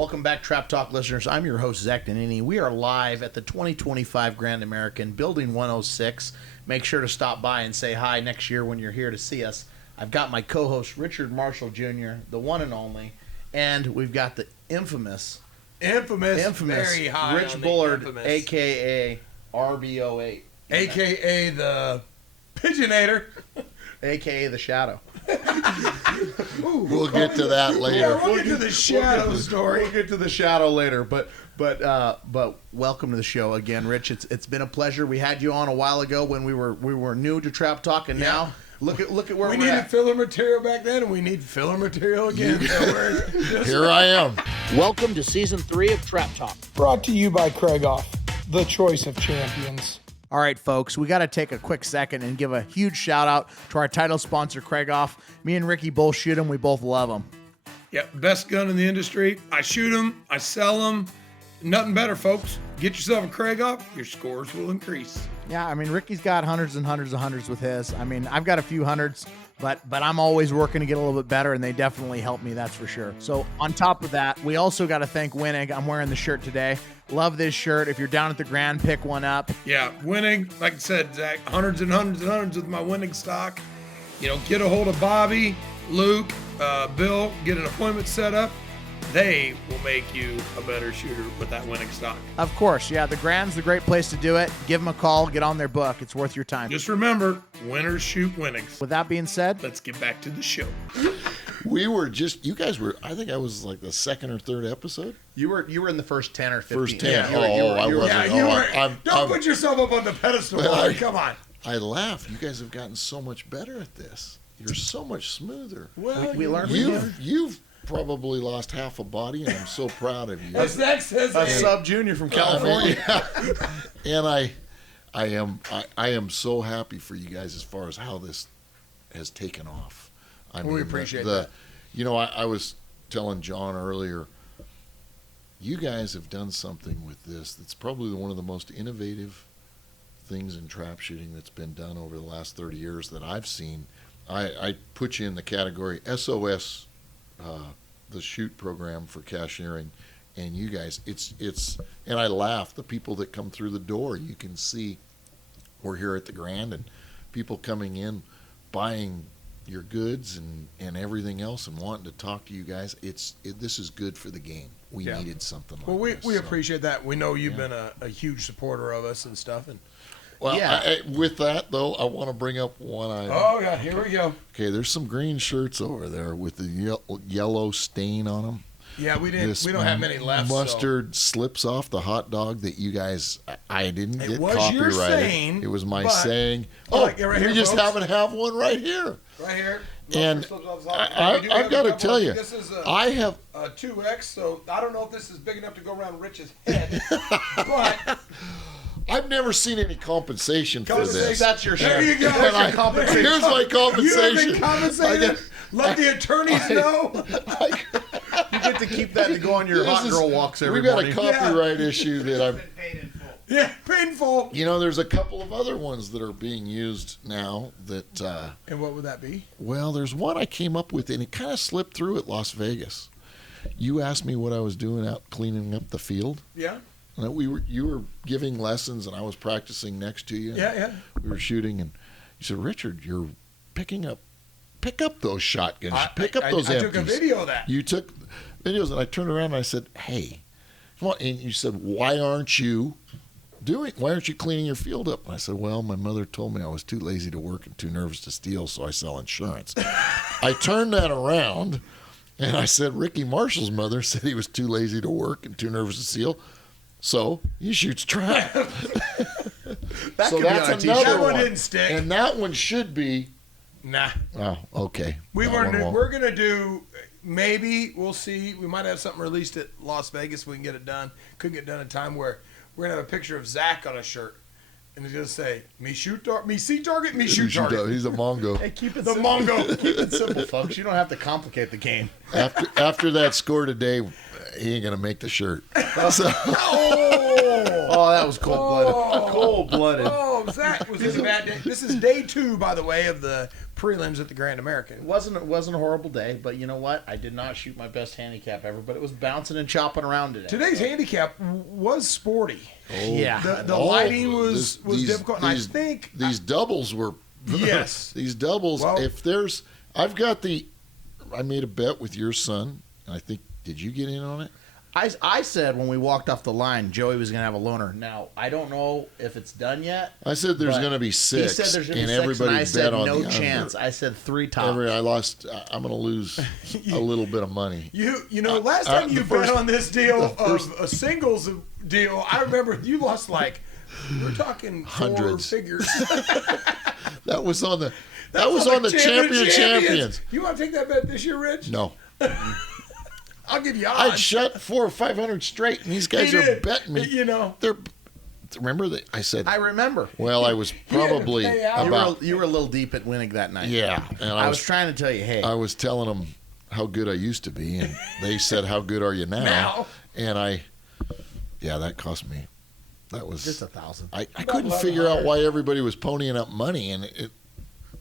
Welcome back, Trap Talk listeners. I'm your host, Zach Danini. We are live at the 2025 Grand American, Building 106. Make sure to stop by and say hi next year when you're here to see us. I've got my co-host, Richard Marshall Jr., the one and only, and we've got the infamous, very high Rich Bullard, a.k.a. RB08. A.k.a. the Pigeonator. A.k.a. the Shadow. We'll get to that later. Yeah, we'll get to the Shadow story. We'll get to the Shadow later, but welcome to the show again, Rich. It's been a pleasure. We had you on a while ago when we were new to Trap Talk, and now look at where we're at. We needed filler material back then, and we need filler material again. Here I am. Welcome to Season 3 of Trap Talk. Brought to you by Craigoff, the choice of champions. All right, folks, we got to take a quick second and give a huge shout out to our title sponsor, Craigoff. Me and Ricky both shoot them. We both love them. Yeah, best gun in the industry. I shoot them. I sell them. Nothing better, folks. Get yourself a Craigoff. Your scores will increase. Yeah, I mean, Ricky's got hundreds and hundreds of hundreds with his. I mean, I've got a few hundreds, but I'm always working to get a little bit better, and they definitely help me, that's for sure. So on top of that, we also got to thank Winnig. I'm wearing the shirt today. Love this shirt. If you're down at the Grand, pick one up. Yeah, Winnig, like I said, Zach, hundreds and hundreds and hundreds with my Winnig stock. You know, get a hold of Bobby, Luke, Bill, get an appointment set up. They will make you a better shooter with that Winnig stock. Of course, yeah, the Grand's the great place to do it. Give them a call, get on their book. It's worth your time. Just remember, winners shoot Winnigs. With that being said, let's get back to the show. You guys were, I think I was like the second or third episode. You were in the first 10 or 15. First 10. Yeah, I wasn't. Don't put yourself up on the pedestal. Come on. I laugh. You guys have gotten so much better at this. You're so much smoother. Well, we learned. You've probably lost half a body, and I'm so proud of you. As Zach says, a sub junior from California. And I am so happy for you guys as far as how this has taken off. We appreciate that. You know, I was telling John earlier, you guys have done something with this that's probably one of the most innovative things in trap shooting that's been done over the last 30 years that I've seen. I put you in the category SOS, the shoot program for cashiering, and you guys, it's and I laugh. The people that come through the door, you can see we're here at the Grand, and people coming in, buying your goods and everything else, and wanting to talk to you guys. This is good for the game. We needed something like this. Well, we appreciate that. We know you've been a huge supporter of us and stuff, and. Well, with that, though, I want to bring up one item. Oh, yeah, here we go. Okay, there's some green shirts over there with the yellow stain on them. Yeah, we don't have many left. Mustard slips off the hot dog that you guys, I didn't get it was copyrighted. Your saying, it was my saying. Right here, we just folks. happen to have one right here. Right here. And I've got to tell you, this is I have a 2X, so I don't know if this is big enough to go around Rich's head, but... I've never seen any compensation for this. That's your There you go. Here's my compensation. You have been compensated. Let the attorneys know. You get to keep that to go on your hot girl walks every morning. We've got a copyright issue that I've... Paid in full. Yeah, paid in full. You know, there's a couple of other ones that are being used now that... and what would that be? Well, there's one I came up with, and it kind of slipped through at Las Vegas. You asked me what I was doing out cleaning up the field. Yeah. You were giving lessons, and I was practicing next to you. Yeah. We were shooting, and you said, Richard, you're pick up those shotguns. Pick up those empties. I took a video of that. You took videos, and I turned around and I said, hey, come on. And you said, why aren't you cleaning your field up? And I said, well, my mother told me I was too lazy to work and too nervous to steal, so I sell insurance. I turned that around, and I said, Ricky Marshall's mother said he was too lazy to work and too nervous to steal, so he shoots trap. That's another that one. One didn't stick. And that one should be... Nah. Oh, okay. We're going to do, maybe, we'll see. We might have something released at Las Vegas. We can get it done. Couldn't get done in time where we're going to have a picture of Zach on a shirt. And it's going to say, me see target, me shoot target. He's a Mongo. Hey, keep it the simple. Mongo. Keep it simple, folks. You don't have to complicate the game. After that score today, he ain't going to make the shirt. So. Oh, that was cold-blooded. Cold-blooded. Oh, was that? Was this a bad day? This is day 2, by the way, of the prelims at the Grand American. It wasn't a horrible day, but you know what? I did not shoot my best handicap ever, but it was bouncing and chopping around today. Today's handicap was sporty. Yeah. The lighting was difficult, and I think these doubles were. Yes. These doubles. Well, I made a bet with your son. And I think, did you get in on it? I said when we walked off the line, Joey was going to have a loaner. Now, I don't know if it's done yet. I said there's going to be 6. He said there's going to be 6, everybody and I said bet on no the chance. under. I said 3 tops. I lost. I'm going to lose a little bit of money. You know, last time you bet on this deal of a singles deal, I remember you lost we're talking 4 hundreds. figures. That was on the champions. You want to take that bet this year, Rich? No. I'll give you odds. I shot 400 or 500 straight, and these guys are betting me. You know, remember that I said. I remember. Well, I was probably pay out. about. You were a little deep at winning that night. Yeah, and I was trying to tell you, hey. I was telling them how good I used to be, and they said, "How good are you now?" And that cost me. That was just 1,000. I couldn't figure out why everybody was ponying up money, and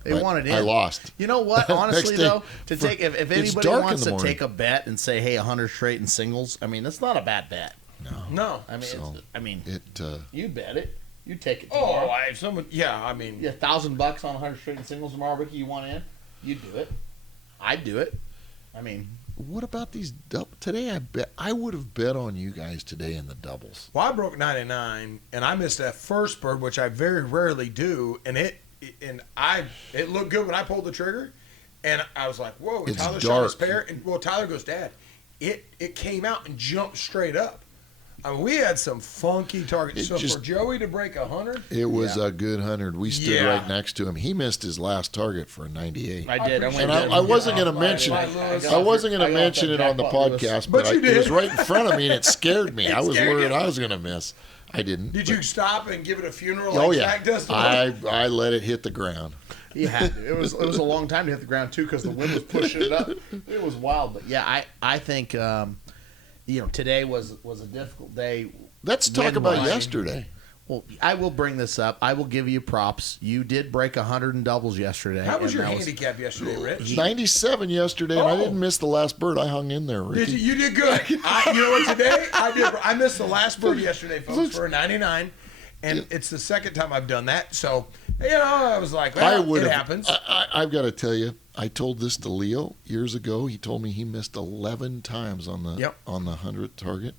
they wanted in. I lost. You know what? Honestly, though, if anybody wants to morning. take a bet and say, hey, 100 straight in singles, I mean, that's not a bad bet. No. I mean, it. You'd bet it. You'd take it tomorrow. If someone, I mean, yeah, $1,000 on 100 straight in singles tomorrow, Ricky. You want in? You'd do it. I'd do it. I mean, what about these today? I would have bet on you guys today in the doubles. Well, I broke 99, and I missed that first bird, which I very rarely do, and it looked good when I pulled the trigger, and I was like, "Whoa!" And It's Tyler dark. shot his pair, and Tyler goes, "Dad, it came out and jumped straight up." I mean, we had some funky targets. For Joey to break 100, it was a good 100. We stood right next to him. He missed his last target for a 98. I did. I wasn't going to mention it. I wasn't going to mention it on the podcast, but it was right in front of me, and it scared me. I was worried I was going to miss. I didn't. Did you stop and give it a funeral? Zach does? I let it hit the ground. He had to. It was a long time to hit the ground too because the wind was pushing it up. It was wild, but yeah, I think today was a difficult day. Let's talk about yesterday. Well, I will bring this up. I will give you props. You did break 100 in doubles yesterday. How was your handicap yesterday, Rich? 97 yesterday, and I didn't miss the last bird. I hung in there, Ricky. You did good. You know what? Today I missed the last bird yesterday, folks, for a 99, and it's the second time I've done that. So I was like, well, it happens. I've got to tell you, I told this to Leo years ago. He told me he missed 11 times on the 100 target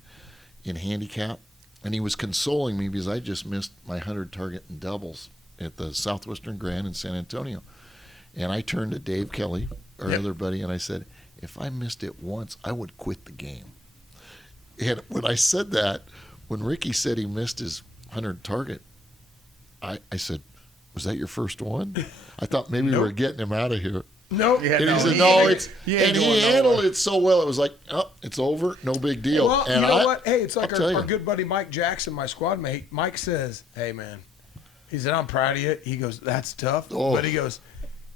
in handicap. And he was consoling me because I just missed my 100 target in doubles at the Southwestern Grand in San Antonio. And I turned to Dave Kelly, our other buddy, and I said, if I missed it once, I would quit the game. And when I said that, when Ricky said he missed his 100 target, I said, was that your first one? I thought maybe we were getting him out of here. Nope. And he said, no, he handled it so well. It was like, oh, it's over. No big deal. Well, and you know what? Hey, it's like our you. good buddy Mike Jackson, my squad mate. Mike says, hey, man, he said, I'm proud of you. He goes, that's tough. Oh. But he goes,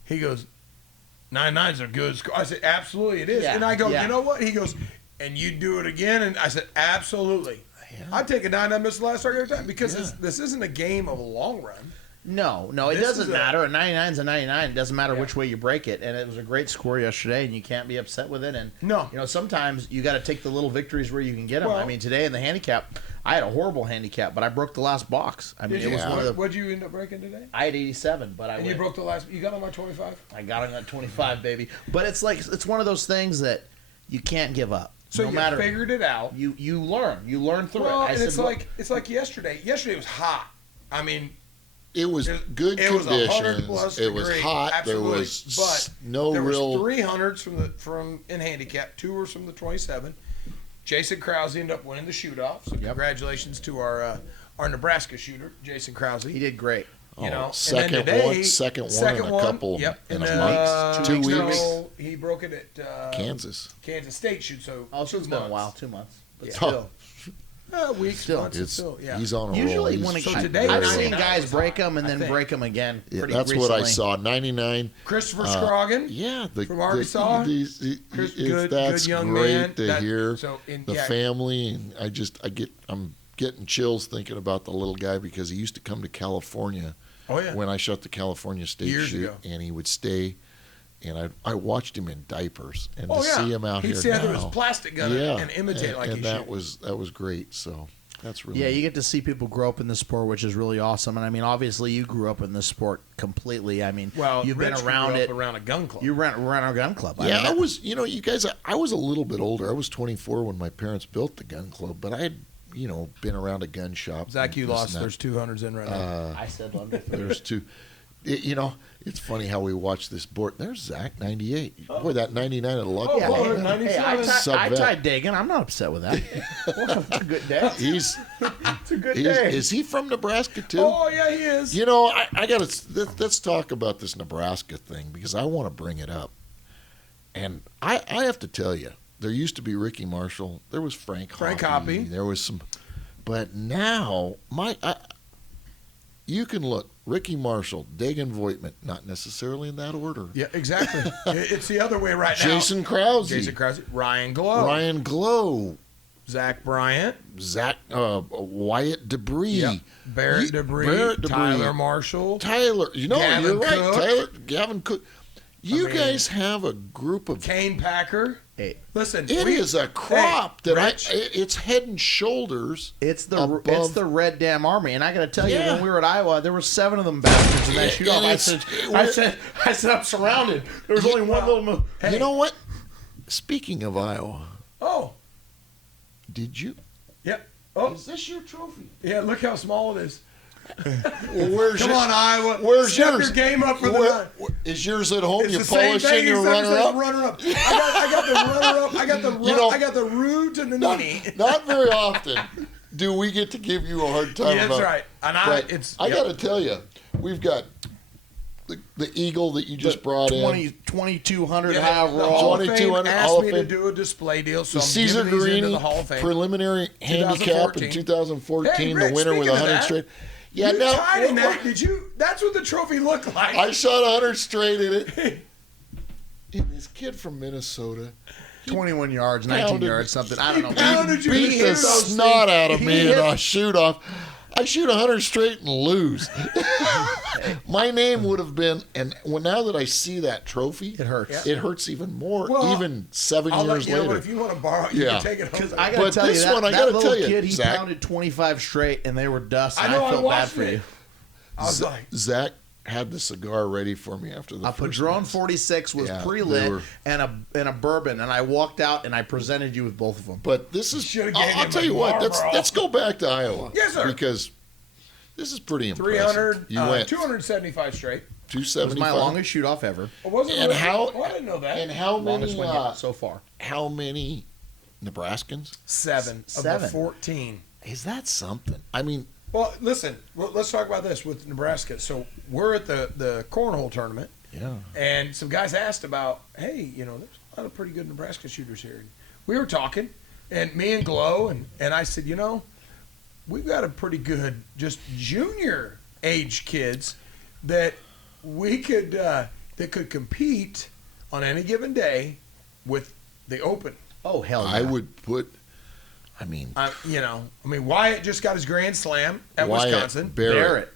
99s are good. I said, absolutely it is. Yeah, and I go, you know what? He goes, and you do it again? And I said, absolutely. Yeah. I'd take a 99 miss the last target every time because this isn't a game of a long run. No, it doesn't matter. A 99 is a 99. It doesn't matter which way you break it. And it was a great score yesterday, and you can't be upset with it. And sometimes you got to take the little victories where you can get them. Well, I mean, today in the handicap, I had a horrible handicap, but I broke the last box. I mean, what'd you end up breaking today? I had 87, but you broke the last. You got on my 25. I got on that 25, baby. But it's one of those things that you can't give up. So you figured it out. You learn. You learn through it. It's like yesterday. Yesterday was hot. I mean. It was good conditions. It was 100+ It was hot. Absolutely. There was there was 300s from in handicap. 2 were from the 27. Jason Krause ended up winning the shoot-off. So congratulations to our Nebraska shooter, Jason Krause. He did great. Second one in a couple in a month, 2 weeks. He broke it at Kansas State shoot. So it's been a while, 2 months, but still. Weeks, months, he's on a Usually roll. Today I've seen guys break them and then break them again. Yeah, that's recently. what I saw. 99. Christopher Scroggin. From Arkansas. That's good young great man. to hear the family, and I'm getting chills thinking about the little guy because he used to come to California. Oh yeah. When I shot the California State Years shoot, ago. and he would stay, and I watched him in diapers, and Oh to yeah. see him out He'd here see now, out there with his plastic gun and imitate it like and he that should. that was great. So that's really Yeah, you get to see people grow up in this sport, which is really awesome. And I mean, obviously, you grew up in this sport completely. I mean, Well, you've Rich been around grew up it. around a gun club. You ran a gun club. Yeah, mean, I was. You know, you guys. I was a little bit older. I was 24 when my parents built the gun club, but I had, been around a gun shop. Zach, you and this lost. and that. There's 200s in right now. I said under 30. There's two. It's funny how we watch this board. There's Zach, 98. Boy, that 99 at luck. Oh, Yeah, Bullard, hey, 97. I Sub-vet. tied Dagan. I'm not upset with that. Well, it's a good day. He's It's a good day. is he from Nebraska too? Oh yeah, he is. I got to let's talk about this Nebraska thing because I want to bring it up. And I have to tell you, there used to be Ricky Marshall. There was Frank Hoppe. There was some, but now you can look Ricky Marshall, Dagan Voigtman, not necessarily in that order. Yeah, exactly. It's the other way right now. Jason Krause, Ryan Glow, Ryan Glow, Zach Bryant, Wyatt Debris, yep. Barrett Debris, Tyler Marshall. Tyler. Gavin You're right. Cook. Tyler, Gavin Cook. You guys have a group of. Kane Packer. Hey, Listen, It is a crop that Rich. it's head and shoulders. it's above- the Red Damn Army, and I got to tell you, Yeah. when we were at Iowa, there were 7 of them bastards in that shoot off. And I said, I'm surrounded. There was only one little move. Hey. You know what? Speaking of Iowa, Oh, did you? yep. Oh, Is this your trophy? yeah. Look how small it is. Well, where's Come yours? on, Iowa. Where's Step yours? your game up for the Where- night. Is yours at home? It's You the same polishing thing your except it runner says up? runner up. I got the runner up. I got the You know- I got the rude to the Not, knee. not very often do we get to give you a hard time. Yeah, that's about, right. And but I got to tell you, we've got the eagle that you just brought in. 2,200 Yeah, high the raw. Hall of 2200 Fame Hall asked of me to Fame. do a display deal, so The I'm Caesar giving these into Guarini the Hall of Fame. preliminary handicap in 2014. 2014, Hey, the Rick, winner with speaking of 100 that, straight. Yeah, you now tied in that. Did you? That's what the trophy looked like. I shot 100 straight in it. And this kid from Minnesota 21 yards, 19 Pounded yards, me. something. I don't know. pounded you. beat He the hit those snot things. out of He me hit- in a shoot off. I shoot 100 straight and lose. My name would have been, and now that I see that trophy, It hurts. It hurts even more, Well, even 7 I'll years let you know, but later. if you want to borrow, you Yeah. can take it home. Because I got to But tell you, this that, one, I that gotta little tell you, kid, he Zach- pounded 25 straight, and they were dust. I And know, I I felt bad watched for it. you. I was like, Zach had the cigar ready for me after the A first Padron match. 46 was Yeah, they pre-lit were- and a bourbon, and I walked out and I presented you with both of them. But this is, Should've I'll, gave I'll him tell a you what, Marlboro. let's go back to Iowa. Yes, sir. Because this is pretty impressive. 300, You went 275 straight. It was 275. my longest shoot off ever. Oh, was it And really? how- Oh, I didn't know that. And how Longest many, one yet so far. how many Nebraskans? 7 of Seven. the 14. Is that something? I mean, Well, listen, let's talk about this with Nebraska. So we're at the cornhole tournament, yeah. and some guys asked about, hey, there's a lot of pretty good Nebraska shooters here. And we were talking, and me and Glow, and I said, we've got a pretty good just junior age kids that we could that could compete on any given day with the Open. Oh, hell yeah. I would put, Wyatt just got his Grand Slam at Wyatt, Wisconsin. Barrett.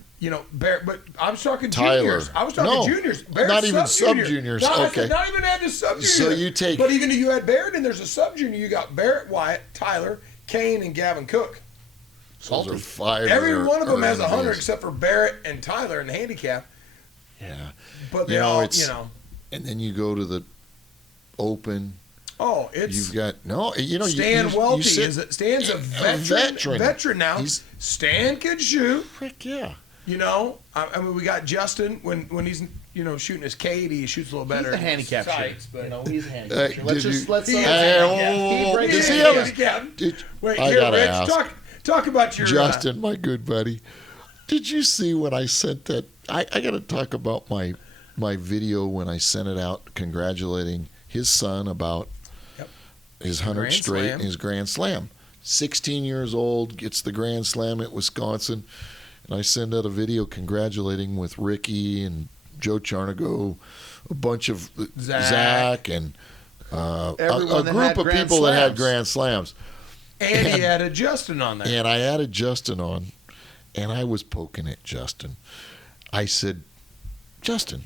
Barrett, but I was talking Tyler. juniors. I was talking No, juniors. not even sub-junior. sub-juniors. No, I Okay. said not even add the sub-junior. So you take- But even if you had Barrett and there's a sub-junior, you got Barrett, Wyatt, Tyler, Kane, and Gavin Cook. Those are 5. Every one of them has are 100 amazing. except for Barrett and Tyler in the handicap. Yeah. But they You know, all, it's- And then you go to the Open. it's You've got Stan Welty. Stan's a veteran. veteran now. He's- Stan can shoot. Frick yeah. We got Justin when he's shooting his Cade, he shoots a little better. He's a handicap sights, shooter. but He's a handicap shooter. Let's did just you- let's. He is Hey, a whoa, handicap. whoa, whoa. He Does is he a have a- handicap. Did- Wait, I here, gotta Rich, ask. talk about your Justin, my good buddy, did you see when I sent that? I got to talk about my video when I sent it out congratulating his son about his 100 Grand straight Slam. and his Grand Slam. 16 years old, gets the Grand Slam at Wisconsin. And I send out a video congratulating with Ricky and Joe Charnago, a bunch of Zach. Zach and a Everyone that group had of Grand people that had Slams. Grand Slams. And he added Justin on there. And I added Justin on, and I was poking at Justin. I said, Justin,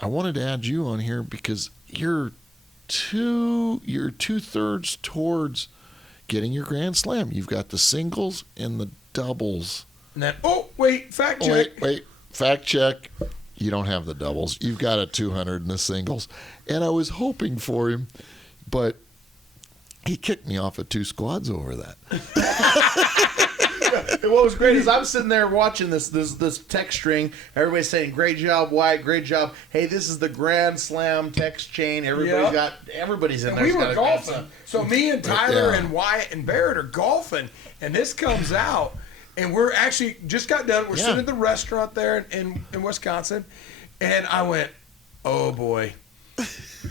I wanted to add you on here because you're 2/3 towards getting your Grand Slam. You've got the singles and the doubles. And then, fact check. Wait, fact check. You don't have the doubles. You've got a 200 in the singles. And I was hoping for him, but he kicked me off of 2 squads over that. What was great is I'm sitting there watching this text string. Everybody's saying, "Great job, Wyatt. Great job." Hey, this is the Grand Slam text chain. Everybody's in there. We were golfing. So me and Tyler and Wyatt and Barrett are golfing, and this comes out, and we're actually just got done. We're sitting at the restaurant there in Wisconsin, and I went, "Oh boy."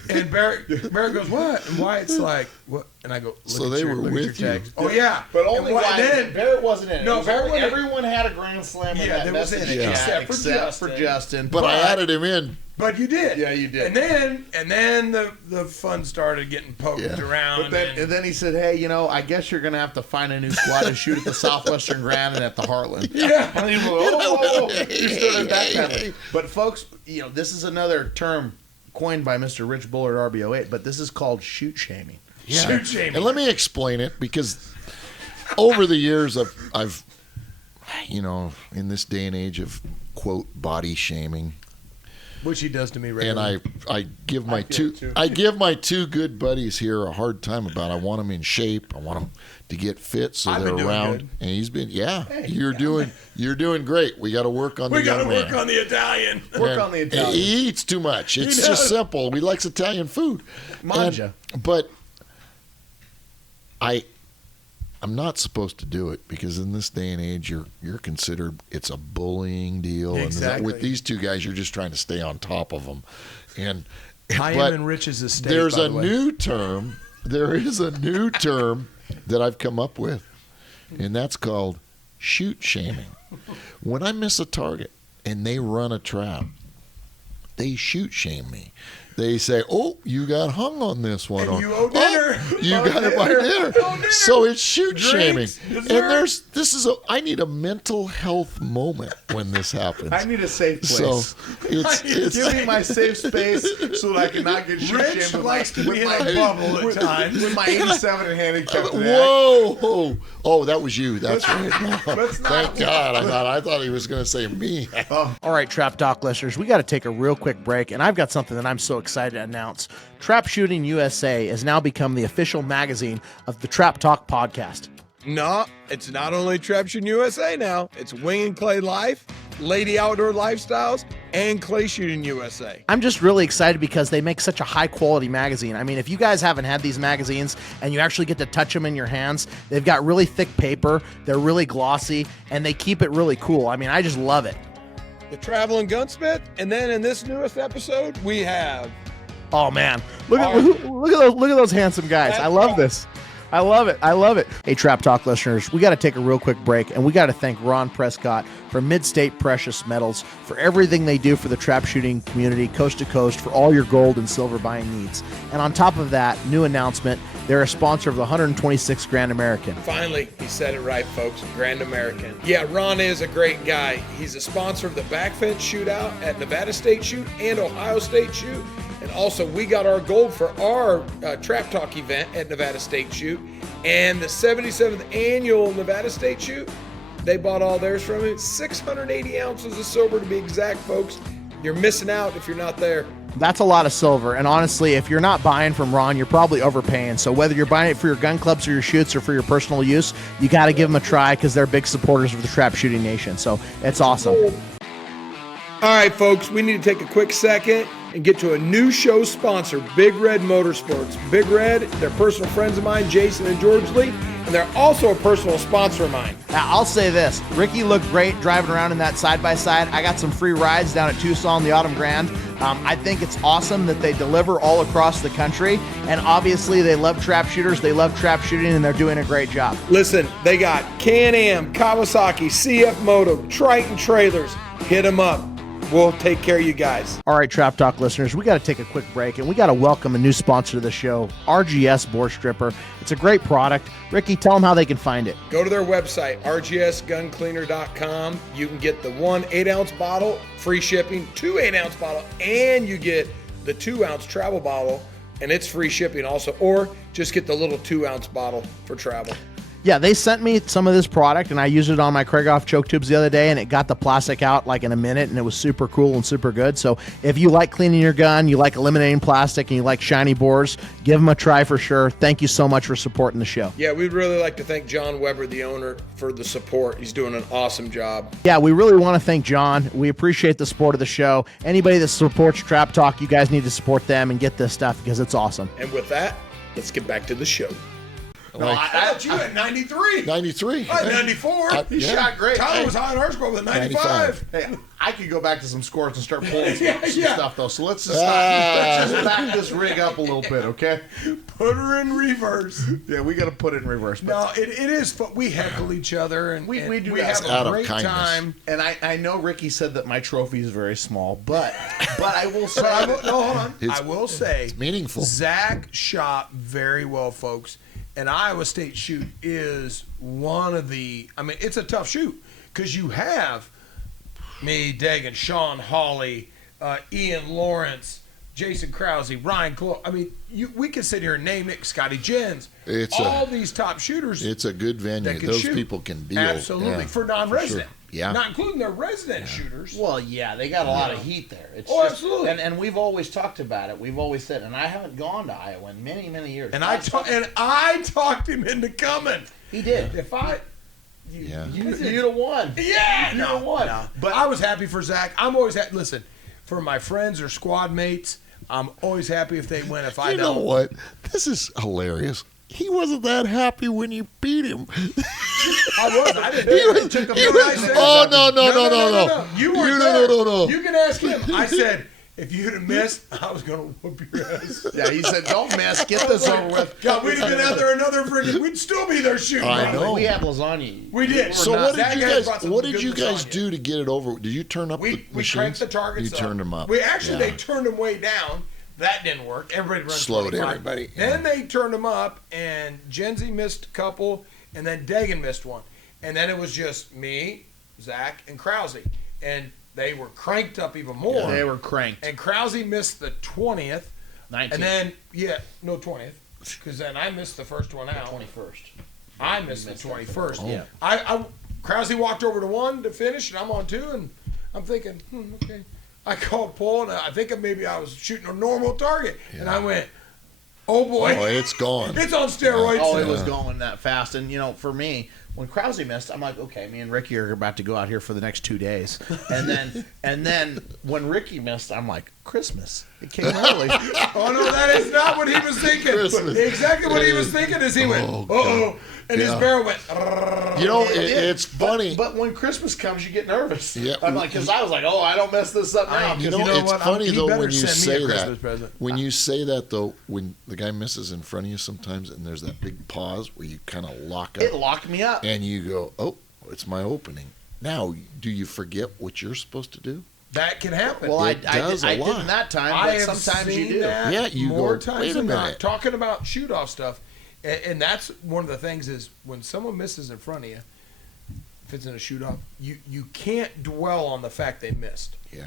And Barrett goes, "What?" And Wyatt's like, "What?" And I go, So they were with you. Oh yeah, But only and Wyatt. Barrett wasn't in it. No, everyone had a Grand Slam in that there was message it, chat, except for Justin. But I added him in. But you did. Yeah, you did. And then the fun started getting poked around. And then he said, "Hey, I guess you're gonna have to find a new squad to shoot at the Southwestern Grand and at the Heartland." Yeah. And he went, you started backpedaling. But folks, this is another term coined by Mr. Rich Bullard, RB08, but this is called shoot shaming. Yeah. Shoot shaming. And let me explain it, because over the years I've in this day and age of quote body shaming, Which he does to me regularly. and I give my feel it too. I give my 2 good buddies here a hard time about. I want them in shape. I want them to get fit so I've they're been doing around. good. And he's been you're doing great. We got to work on We the got young to work man. on the Italian. Work on the Italian. He eats too much. It's does. just simple. We likes Italian food. Manja. But I'm not supposed to do it, because in this day and age, you're considered, it's a bullying deal. Exactly. And with these 2 guys, you're just trying to stay on top of them. I but am in Rich's estate. there's by a the way. new term. There is a new term that I've come up with, and that's called shoot shaming. When I miss a target and they run a trap, they shoot shame me. They say, "Oh, you got hung on this one," And or you owe dinner. "Oh, you got to buy dinner." So it's shoot shaming, Drinks, and I need a mental health moment when this happens. I need a safe place. So it's Give me my safe space so that I cannot get shoot Rich shamed likes to be in a bubble at times. with my 87 and handicap. Whoa! Oh, that was you. That's right. Let's not- Thank God. I thought he was going to say me. All right, Trap Talk listeners, we got to take a real quick break, and I've got something that I'm so excited to announce. Trap Shooting USA has now become the official magazine of the Trap Talk podcast. No, it's not only Trap Shooting USA now. It's Wing and Clay Life, Lady Outdoor Lifestyles, and Clay Shooting USA. I'm just really excited because they make such a high quality magazine. I mean, if you guys haven't had these magazines and you actually get to touch them in your hands, they've got really thick paper, they're really glossy, and they keep it really cool. I mean, I just love it. The Traveling Gunsmith, and then in this newest episode, we have... Oh man, look at those handsome guys. I love this. I love it. I love it. Hey, Trap Talk listeners, we got to take a real quick break, and we got to thank Ron Prescott from Mid-State Precious Metals for everything they do for the trap shooting community, coast to coast, for all your gold and silver buying needs. And on top of that, new announcement, they're a sponsor of the 126th Grand American. Finally, he said it right, folks. Grand American. Yeah, Ron is a great guy. He's a sponsor of the Backfence Shootout at Nevada State Shoot and Ohio State Shoot. And also, we got our gold for our Trap Talk event at Nevada State Shoot. And the 77th annual Nevada State Shoot, they bought all theirs from him. 680 ounces of silver to be exact, folks. You're missing out if you're not there. That's a lot of silver. And honestly, if you're not buying from Ron, you're probably overpaying. So whether you're buying it for your gun clubs or your shoots or for your personal use, you got to give them a try because they're big supporters of the Trap Shooting Nation. So it's awesome. All right, folks, we need to take a quick second and get to a new show sponsor, Big Red Motorsports. Big Red, they're personal friends of mine, Jason and George Lee, and they're also a personal sponsor of mine. Now, I'll say this. Ricky looked great driving around in that side-by-side. I got some free rides down at Tucson, the Autumn Grand. I think it's awesome that they deliver all across the country, and obviously they love trap shooters, they love trap shooting, and they're doing a great job. Listen, they got Can-Am, Kawasaki, CF Moto, Triton trailers. Hit them up. we'll take care of you guys. All right, Trap Talk listeners, we got to take a quick break, and we got to welcome a new sponsor to the show, RGS Bore Stripper. It's a great product. Ricky, tell them how they can find it. Go to their website, rgsguncleaner.com. You can get the 1 8-ounce bottle, free shipping, 2 8-ounce bottle, and you get the 2-ounce travel bottle, and it's free shipping also. Or just get the little 2-ounce bottle for travel. Yeah, they sent me some of this product, and I used it on my Krieghoff choke tubes the other day, and it got the plastic out like in a minute, and it was super cool and super good. So if you like cleaning your gun, you like eliminating plastic, and you like shiny bores, give them a try for sure. Thank you so much for supporting the show. Yeah, we'd really like to thank John Weber, the owner, for the support. He's doing an awesome job. Yeah, we really want to thank John. We appreciate the support of the show. Anybody that supports Trap Talk, you guys need to support them and get this stuff because it's awesome. And with that, let's get back to the show. No, I thought you had 93. 93. I had 94. He shot great. Tyler was high in our score with 95. Hey, I could go back to some scores and start pulling some, Yeah, some yeah. stuff, though. So let's just back this rig up a little bit, okay? Put her in reverse. Yeah, we got to put it in reverse. But No, it is fun. We heckle each other, and We do we that have out a of great kindness. time. And I know Ricky said that my trophy is very small, but I will say No, hold on. It's- I will say, It's meaningful. Zach shot very well, folks. And Iowa State shoot is one of the, I mean, it's a tough shoot because you have me, Dagan, Sean Hawley, Ian Lawrence, Jason Krause, Ryan Cole. I mean, we can sit here and name it, Scotty Jens. All these top shooters. It's a good venue. that can Those shoot. people can deal. Absolutely. Yeah, for non-resident. sure. Yeah. Not including their resident shooters. well, yeah, they got a lot of heat there. It's Oh, just, absolutely. And we've always talked about it. We've always said, and I haven't gone to Iowa in many, many years. And I talked him into coming. He did. If I... Yeah. You'd have won. Yeah, You'd have won. But I was happy for Zach. I'm always happy. Listen, for my friends or squad mates, I'm always happy if they win. If I You don't, know what? This is hilarious. He wasn't that happy when you beat him. I was. I didn't. He was- It took him he a was- nice oh, second. no. You weren't You- there. no. You can ask him. I said, if you'd have missed, I was going to whoop your ass. Yeah, he said, don't miss. Get this over with. God, we'd have been out there another friggin'. We'd still be there shooting. I know. We had lasagna. We did. So We're what not- did you Zach guys? brought some What did good you guys lasagna. do to get it over? Did you turn up the We machines? cranked the targets You up. turned them up. We actually, Yeah. they turned them way down. That didn't work. Everybody runs Slowed 25. everybody. Then they turned them up, and Genzi missed a couple, and then Dagan missed one. And then it was just me, Zach, and Krause. And they were cranked up even more. They were cranked. And Krause missed the 20th. 19th. And then, 20th. Because then I missed the first one out. 21st. I missed the 21st. Yeah. Krause walked over to one to finish, and I'm on two, and I'm thinking, okay. I called Paul, and I think maybe I was shooting a normal target, and I went, oh boy, Oh, it's gone. it's on steroids. Oh, it was going that fast. And, for me, when Krause missed, I'm like, okay, me and Ricky are about to go out here for the next 2 days. And then when Ricky missed, I'm like, Christmas. It came early. Oh no, that is not what he was thinking. Christmas. Exactly what he was thinking is he went, Oh, uh-oh, and his Yeah. barrel went. It's funny. But when Christmas comes, you get nervous. Yeah. I'm like, because I was like, oh, I don't mess this up now. You You know, know it's what? funny He though better when you send me a say Christmas that. present. When you say that though, when the guy misses in front of you sometimes, and there's that big pause where you kind of lock up, It locked me up. and you go, "Oh, it's my opening." Now, do you forget what you're supposed to do? That can happen. Well, It does I a lot. didn't that time, I but have sometimes seen you do. that Yeah, you more go, times "Wait a than not. minute." Talking about shoot off stuff, and that's one of the things is when someone misses in front of you, if it's in a shoot off, you can't dwell on the fact they missed. Yeah.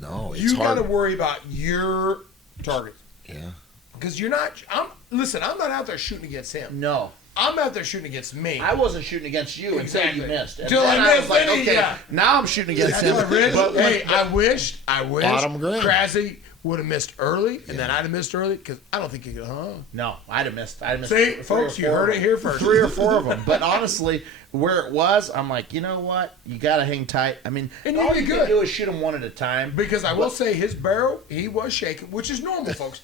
No, it's You got hard. to worry about your target Yeah. because you're not. I'm not out there shooting against him. No. I'm out there shooting against me. I wasn't shooting against you Exactly. until you missed. And Till then I was missed, like, then he- okay, yeah. now I'm shooting against That's him. what Rich, But hey, I wish Bottom grade. Krause would have missed early, and then I'd have missed early because I don't think he could. no, I'd have missed. See, three or folks, you four heard of it them. here first. 3 or 4 of them. But honestly, where it was, I'm like, you know what? You got to hang tight. I mean, And all you you did can good. do is shoot them one at a time. Because I will say his barrel, he was shaking, which is normal, folks.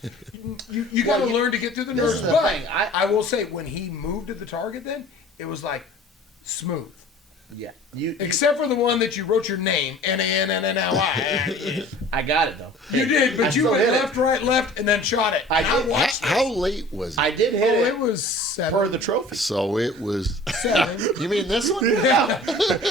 You got to Well, learn to get through the this nerves. is the But thing, I will say, when he moved to the target, then it was like smooth. Yeah. Except for the one that you wrote your name, N-A-N-N-N-L-I. I got it, though. You did, but I you still went hit it. left, right, left, and then shot it. I And I did. watched it. How late was it? I did hit Oh, it. it was 7. Per the trophy. So it was. 7. You mean this one? Yeah.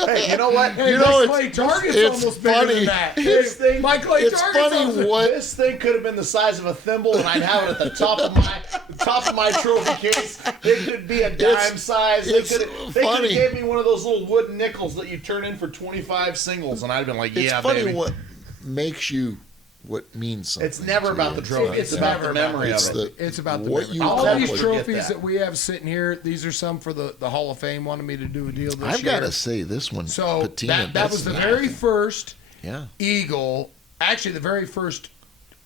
Hey, you know what? Hey, You know, my clay it's target's almost bigger funny. than that. This thing- My clay It's target's funny almost what. This thing could have been the size of a thimble, and I'd have it at the top of my trophy case. It could be a dime size. They it's could have funny. gave me one of those little wooden nickels that you turn in for 25 singles, and I'd have been like, It's "Yeah, funny baby." what makes you. What means something. It's never to about you. the trophy. It's about the memory It's of it. It's about the what memory. you All accomplish. these Forget trophies that. that we have sitting here, these are some for the Hall of Fame. Wanted me to do a deal this I've year. got to say this one. So patina, that was the very first Yeah. Eagle, actually the very first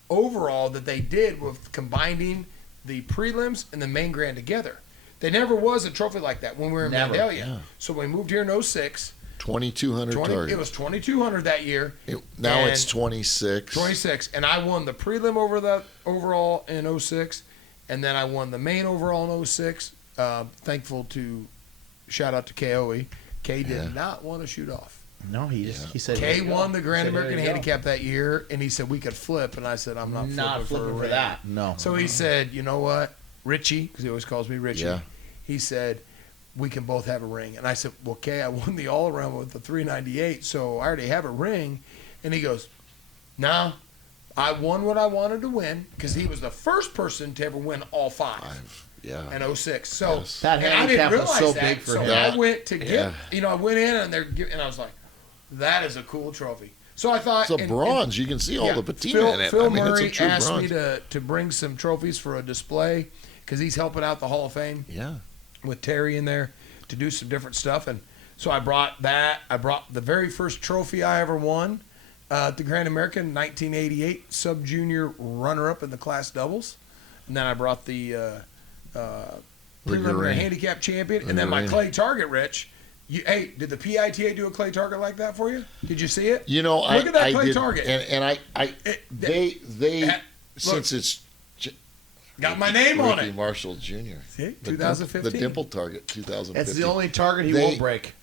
overall that they did with combining the prelims and the main grand together. There never was a trophy like that when we were in Never, Vandalia. yeah. So when we moved here in 06, 2,200 targets. it was 2,200 that year. Now and it's 26. 26. And I won the prelim over the overall in 06, and then I won the main overall in 06. Thankful to, shout out to KOE. K did Yeah. not want to shoot off. No, he said Kay "Here you won go." the Grand He said, American "Here you go." Handicap that year, and he said we could flip, and I said I'm not Not flipping flipping for, for a that. ring. No. So he said, you know what, Richie, because he always calls me Richie. Yeah. He said we can both have a ring, and I said, well, Kay, I won the all around with the 398, so I already have a ring, and he goes, no, I won what I wanted to win because he was the first person to ever win all 5. Yeah. And 06. So Yes. That and I didn't handicap was realize so that. big for so him. I went to get, Yeah. I went in and I was like, that is a cool trophy. So I thought It's a bronze. You can see all the patina Phil, in it. Phil I mean, Murray it's a true asked bronze. me to bring some trophies for a display because he's helping out the Hall of Fame Yeah. with Terry in there to do some different stuff. And so I brought that. I brought the very first trophy I ever won at the Grand American 1988 sub-junior runner-up in the class doubles. And then I brought the preliminary ring. handicap champion. The And then my ring. clay target, Rich. Hey, did the PITA do a clay target like that for you? Did you see it? You know, Look at that I clay did, target. and they Look. since it's Got my name on Ricky it. Marshall Jr. See, The 2015. the dimple target, 2015. It's the only target he They- won't break.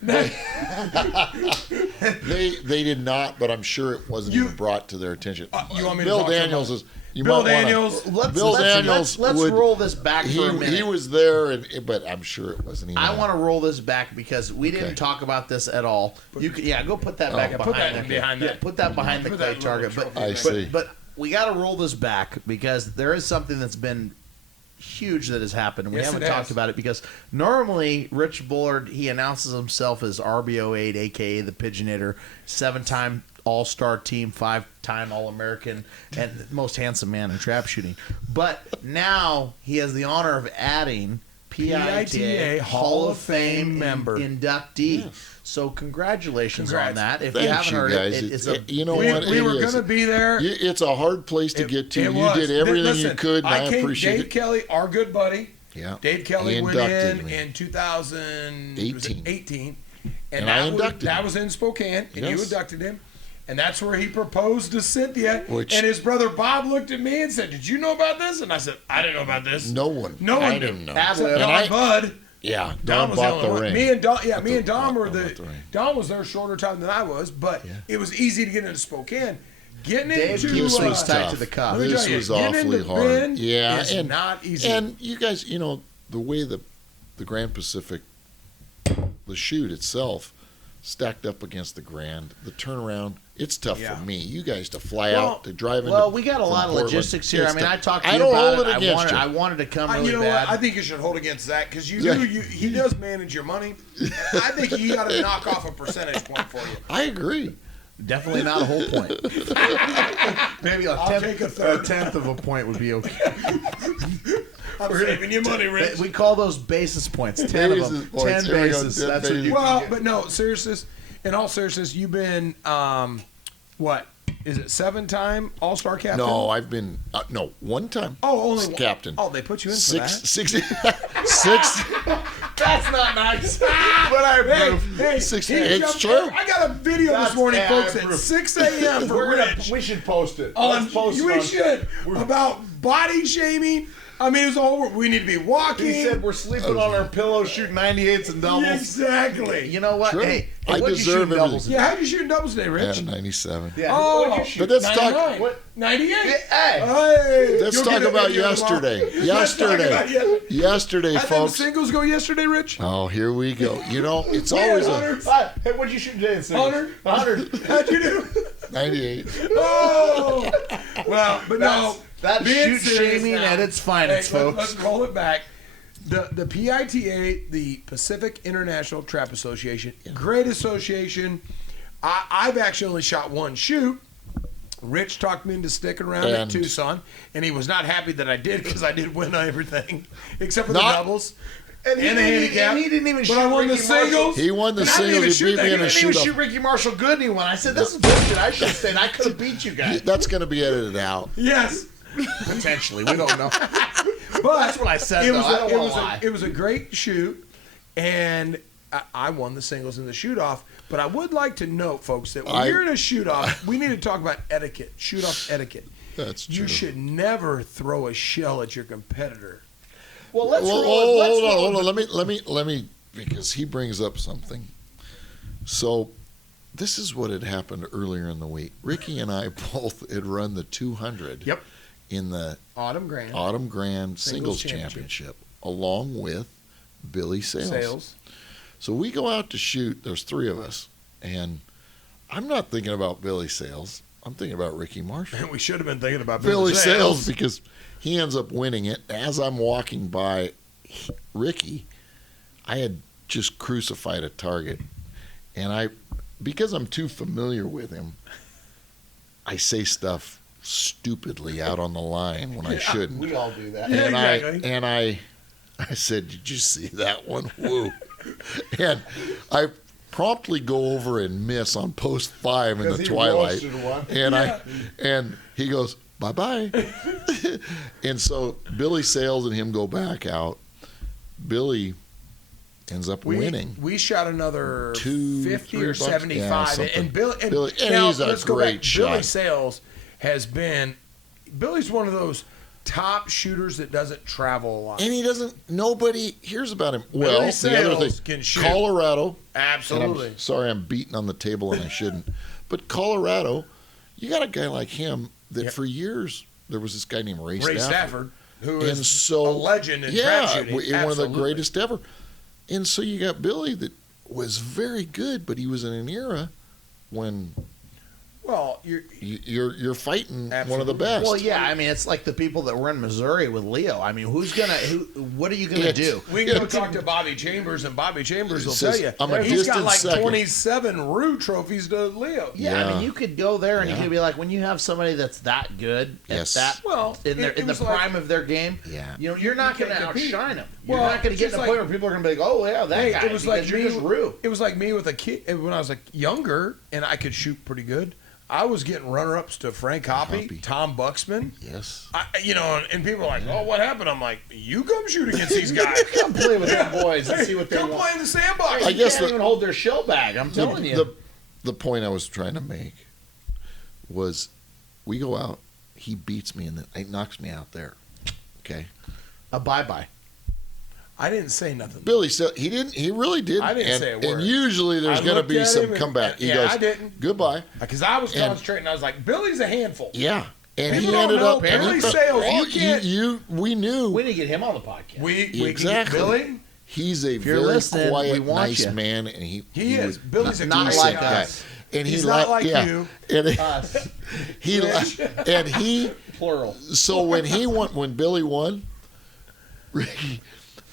They did not, but I'm sure it wasn't You- even brought to their attention. you want me to Bill talk to him Daniels about is. You Bill might wanna- Daniels. Bill Daniels Let's would- roll this back for a minute. He was there, but I'm sure it wasn't even. I want to roll this back because we didn't Okay. talk about this at all. You could, go put that back Yeah, behind put that the- behind yeah, that. put that behind the Put clay that target. little But trophy I see. but we got to roll this back because there is something that's been huge that has happened. And we Yes, haven't it talked has. about it because normally Rich Bullard, he announces himself as RB08, aka the Pigeonator, 7-time All-Star team, 5-time All-American, and most handsome man in trap shooting. But now he has the honor of adding PITA Hall of Fame member inductee. So congratulations on that. If you Thanks, haven't you heard guys. it's You know We, what? we It were is. going to be there. It's a hard place to get to. It You was. did everything Listen, you could, and I appreciate Dave it. Kelly, our good buddy. Yeah. Dave Kelly He went inducted in me. in 2018. And I inducted that him. was in Spokane, and you Yes. inducted him. And that's where he proposed to Cynthia. Which- and his brother Bob looked at me and said, "Did you know about this?" And I said, "I didn't know about this." No one. No one I knew. didn't know. Absolutely. Except And Don Bud. Yeah. Don Don was bought the the only ring. one. Me and Don, Bought me and Don Don were bought the ring. Don was there a shorter time than I was, but it was easy to get into Spokane. Getting Dave into keeps things tight tough. to the cuff. Let me This tell you, was getting awfully into hard. Bend Yeah, is and not easy. And you guys, the way the Grand Pacific, the shoot itself, stacked up against the Grand, the turnaround, it's tough Yeah. for me. You guys to fly Well- out to drive into. Well, we got a from lot of Portland, logistics here. I it's mean, tough. I talked to I you don't about hold it. it against I you. wanted to come really you know bad. what? I think you should hold against Zach because Yeah. he does manage your money. I think he got to knock off a percentage point for you. I agree. Definitely not a whole point. Maybe I'll take a third. 10th of a point would be okay. I'm saving you money, Rich. We call those basis points. 10 Basis of them. points. 10 Here we go, bases. 10 That's what you bases. Well, but no, seriousness. In all seriousness, you've been what? Is it 7-time All-Star captain? No, I've been one time. Oh, only one. captain. Oh, they put you in for Six, that. six, six, That's not nice. But I approve. Hey, It's true. I got a video this morning, folks, at 6 a.m. for Rich. We should post it. We should. About body shaming. I mean, it was all. We need to be walking. He said we're sleeping on our pillows, shooting 98s and doubles. Exactly. You know what? True. Hey, I what'd you shoot deserve in doubles? everything. Yeah, how'd you shoot in doubles today, Yeah, Rich? 97. Yeah. Oh, What'd you shoot? But let's 99. talk. What? 98. Hey. Hey. Let's You'll talk get a about video tomorrow. yesterday. Let's talk about yesterday. Yesterday, How did the folks. singles go yesterday, Rich? Oh, here we go. You know, it's Yeah, always a Hunter. Hey, what'd you shoot today in singles? 100. How'd you do? 98. Oh. Well, but no. That's being shoot serious shaming now. at its finest, folks. Let's roll it back. The PITA, the Pacific International Trap Association, great association. I've actually only shot one shoot. Rich talked me into sticking around at And- Tucson, and he was not happy that I did because I did win everything except for the Not- doubles And and the handicap. he didn't even But shoot I won the Ricky Marshall. singles. He won the And I didn't singles. even He shoot beat that me in good. a He didn't even shoot-off. shoot Ricky Marshall good, and he won. I said, this is bullshit. I should have stayed. I could have beat you guys. That's going to be edited out. Yes. Potentially. We don't know. But That's what I said, It though. was, I don't it, wanna was lie. it was a great shoot, and I won the singles in the shoot-off. But I would like to note, folks, that when you're in a shoot-off, we need to talk about etiquette, shoot-off etiquette. That's true. You should never throw a shell at your competitor. Well, let's Well, roll. Let's roll. hold on. Let me, because he brings up something. So, this is what had happened earlier in the week. Ricky and I both had run the 200 Yep. in the Autumn Grand. Autumn Grand Singles Singles Championship. Championship, along with Billy Sales. So we go out to shoot. There's three of us, and I'm not thinking about Billy Sales. I'm thinking about Ricky Marshall. We should have been thinking about Billy Sales, because he ends up winning it. As I'm walking by Ricky, I had just crucified a target, and because I'm too familiar with him, I say stuff stupidly out on the line when I shouldn't. We all do that. Yeah, And exactly. I said, "Did you see that one? Woo!" And I promptly go over and miss on post 5 in the 'Cause he twilight. roasted one. And he goes, "Bye-bye." And so Billy Sales and him go back out. Billy ends up winning. We shot another 2-3 50 or bucks? 75, Yeah, something. and Billy, And now, he's a let's go great back. shot. Billy Sales has been. Billy's one of those top shooters that doesn't travel a lot. And he doesn't. Nobody hears about him. Well, Billy the other Sales thing, can shoot. Colorado. And Absolutely. I'm sorry, I'm beating on the table and I shouldn't. But Colorado, you got a guy like him that Yep. for years there was this guy named Ray Ray Stafford. Stafford, who And is so, a legend in yeah, trap shooting. one of the Absolutely. greatest ever. And so you got Billy that was very good, but he was in an era when Well, you're you're fighting one of the Absolutely. best. Well, yeah. I mean, it's like the people that were in Missouri with Leo. I mean, what are you gonna do? We can go talk to Bobby Chambers, and Bobby Chambers will tell Says, you "I'm a he's got distant like second." 27 Rue trophies to Leo. Yeah, I Yeah. mean, you could go there and you Yeah. could be like, when you have somebody that's that good Yes. at that, Well, in it the was like- prime of their game, Yeah. you know, you're not you going to can't compete. outshine them. You're Well, not going to get just to the like- point where people are going to be like, oh yeah, that Hey, guy. it was like because me. you're just Rue. It was like me with a kid when I was like younger, and I could shoot pretty good. I was getting runner-ups to Frank Hoppy, Hoppy. Tom Buxman. Yes. And people are like, "Oh, what happened?" I'm like, "You come shoot against these guys. Come play with them boys and see what they Come want. play in the sandbox." I You guess can't the- even hold their shell bag. I'm telling you. The point I was trying to make was, we go out, he beats me and he knocks me out there. Okay. A bye-bye. I didn't say nothing. Billy said he didn't. He really didn't. I didn't and, say a word. And usually there's I going to looked be at some him and- comeback. He yeah, goes, I didn't. "Goodbye." Because I was And- concentrating. I was like, "Billy's a handful." Yeah. And People he don't ended know up. Billy Sales. You can't- We knew. We need to get him on the podcast. We can Exactly. get Billy. He's a you're very listening, we quiet, want nice you. man, and he is. would Billy's a not great like guy. us. And He's he not li- like yeah. you. And Us. he Rich. and he. Plural. So when Billy won, Ricky,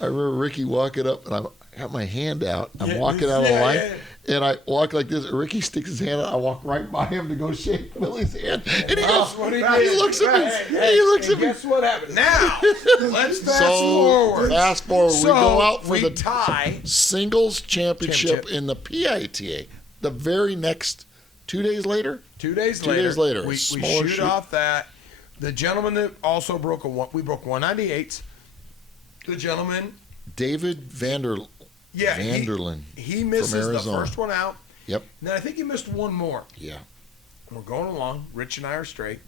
I remember Ricky walking up, and I got my hand out. I'm Yeah, walking out of the yeah, line, yeah. and I walk like this. And Ricky sticks his hand out. I walk right by him to go shake Billy's hand, and he goes. What he He did. looks at me. Hey, He looks and at me. Guess what happened? Now, let's fast So forward. fast forward, we So, go out for we the tie. singles championship Championship. in the PITA. The very next 2 days later. 2 days 2 later. days later, a we smaller shoot shoot. off that. The gentleman that also broke we broke 198s. The gentleman, David Vander Yeah, Vanderlyn. he misses from the Arizona. first one out. Yep. And then I think he missed one more. Yeah. We're going along. Rich and I are straight.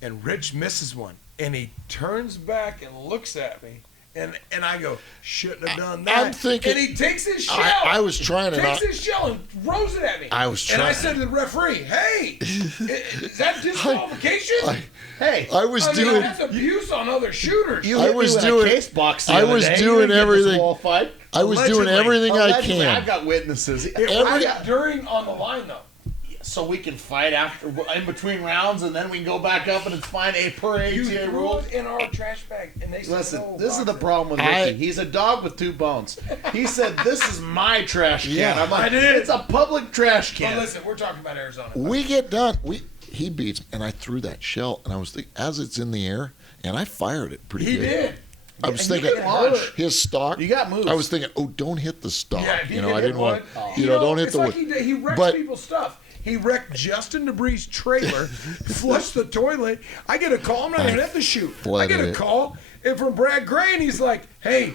And Rich misses one. And he turns back and looks at me. And I go, shouldn't have done that. I'm thinking. And he takes his shell. I was trying to takes not. his shell and throws it at me. I was And I trying- said to the referee, hey, is that disqualification? Hey, I was doing. That's abuse on other shooters. you I hit me was with a doing- case box the I other was day. You doing didn't get everything. disqualified. I was doing Allegedly. everything I Allegedly, I've can. got witnesses. During on the line, though. So we can fight after in between rounds, and then we can go back up, and it's fine. Per You ATA threw rules. it in our trash bag, and they said, Listen, no, this is the box it. problem with Ricky. He's a dog with two bones. He said, "This is my trash can." Yeah. I'm like, I did. "It's a public trash can." But listen, we're talking about Arizona. We get done. He beats me, and I threw that shell, and I was thinking, as it's in the air, and I fired it pretty He good. did. I was And you thinking, get launched. his stock. You got moves. I was thinking, oh, don't hit the stock. Yeah, if he you know, did I hit didn't want. one, Don't hit it's the like wood. he wrecks But- people's stuff. He wrecked Justin Debris' trailer, flushed the toilet. I get a call. I'm not even at the shoot. I flooded get a it. call from Brad Gray, and he's like, "Hey,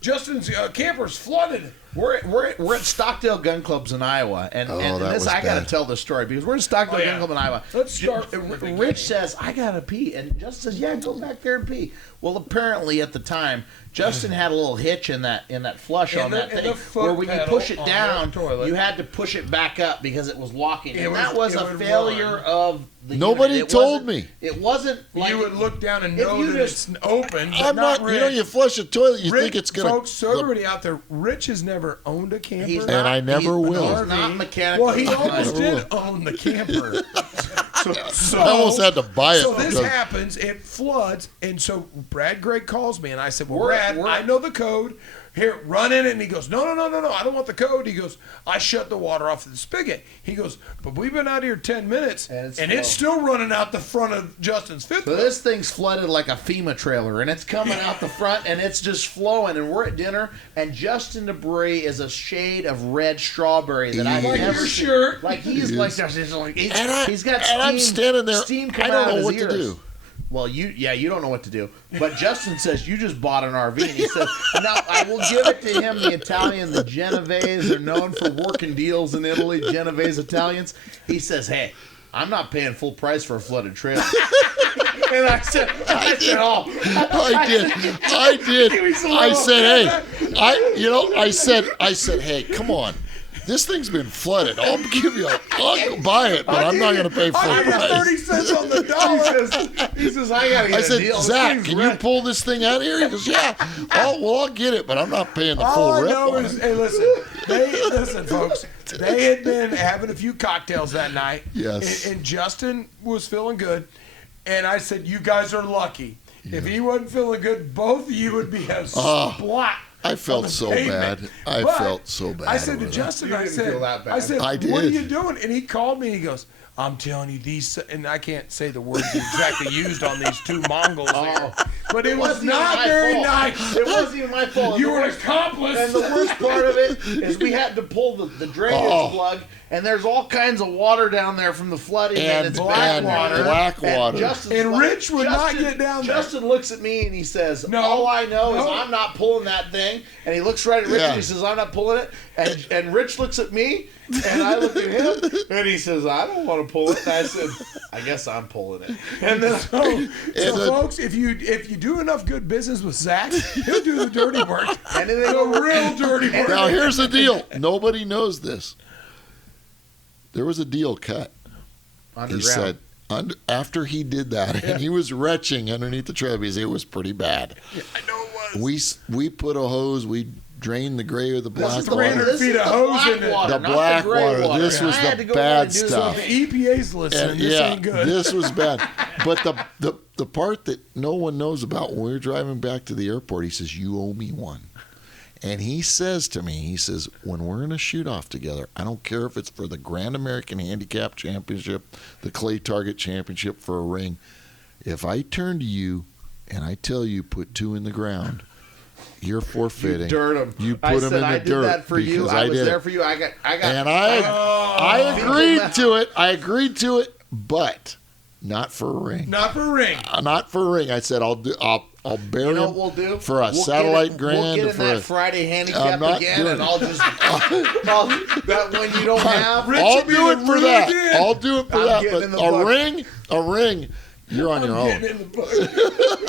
Justin's camper's flooded." We're at Stockdale Gun Clubs in Iowa, and that this was I got to bad. tell this story because we're at Stockdale Oh, yeah. Gun Club in Iowa. Let's start from the beginning. Rich says, "I gotta pee," and Justin says, "Yeah, go back there and pee." Well, apparently at the time, Justin had a little hitch in that flush In on the- that in thing, the foot where when you pedal push it on down, the toilet. you had to push it back up because it was locking. And that was it a would failure run. of the Nobody unit. It told wasn't- me. It wasn't like You would look down and if know you that just- it's open. But I'm not. Rich. You flush a toilet, you Rich, think it's gonna. folks. So everybody out there, Rich has never owned a camper. He's And I never he's- will. He's not mechanical. Well, he almost Never did own the camper. So, I almost had to buy it. So this because- happens, it floods, and so Brad Gray calls me, and I said, well, We're- Brad, we're- I know the code. Here, run in it. And he goes, no, I don't want the code. He goes, I shut the water off the spigot. He goes, but we've been out here 10 minutes, And it's still running out the front of Justin's fifth So wheel. this thing's flooded like a FEMA trailer, and it's coming out the front, and it's just flowing. And we're at dinner, and Justin Debris is a shade of red strawberry that I've Like never your seen. shirt. Like he's He like, is. he's got steam. And I'm standing there. Steam I coming don't out know of what his to ears. do. Well, you don't know what to do. But Justin says you just bought an RV, and he says, now I will give it to him. The Italian, the Genovese, are known for working deals in Italy. Genovese Italians. He says, hey, I'm not paying full price for a flooded trailer. And I said, I did. I said, hey, I said, hey, come on. This thing's been flooded. I'll buy it, but I'm not going to pay full I got 30 price. cents on the dollar. he says, I gotta get I a said, deal. This Zach, thing's can you red. pull this thing out of here? He goes, yeah. I'll get it, but I'm not paying the All full I rip know on is, it. hey, listen, folks. They had been having a few cocktails that night. Yes. And Justin was feeling good. And I said, you guys are lucky. If he wasn't feeling good, both of you would be a splat. I felt on the so pavement. bad. I But felt so bad. I said to over that. Justin, You I didn't said, feel that bad. I what are did. you doing? And he called me and he goes, I'm telling you, these, and I can't say the words exactly used on these two Mongols here, but it was wasn't even not my very fault. nice. It wasn't even my fault. You The were an worst- accomplice. And the worst part of it is we had to pull the drainage plug, and there's all kinds of water down there from the flooding, and it's black back water. Justin's And like- Rich would not get down there. Justin looks at me and he says, No, all I know is no. I'm not pulling that thing. And he looks right at Rich Yeah. and he says, I'm not pulling it. And Rich looks at me and I look at him and he says, I don't want to pull it. And I said, I guess I'm pulling it. And then So folks, if you do enough good business with Zach, he'll do the dirty work. anything The over real dirty work. Now, here's the deal. Nobody knows this. There was a deal cut. underground. He said, after he did that, and he was retching underneath the trailer because it was pretty bad. I know it was. We put a hose, we drained the gray or the black is water. 300 feet of hose in it. The not black gray water. This was I had the to go bad in and do So stuff. if the EPA's listening, And this yeah, ain't good. this was bad. But the part that no one knows about when we were driving back to the airport, he says, you owe me one. And he says to me, he says, when we're in a shoot-off together, I don't care if it's for the Grand American Handicap Championship, the Clay Target Championship for a ring, if I turn to you and I tell you put two in the ground, you're forfeiting. You dirt him. You I put them said, in the I did dirt that for you. because I I was did there it. for you. I got. And I agreed to it. I agreed to it, but not for a ring. Not for ring. Not for a ring. I said I'll I'll bury You know him what we'll do? for a We'll satellite get grand. We'll get in for that a, Friday handicap not again, doing and it. I'll just that one you don't have. I'll do it for that. again. I'll do it for I'm that. getting But in the a book. ring, you're on your own. Getting in the book.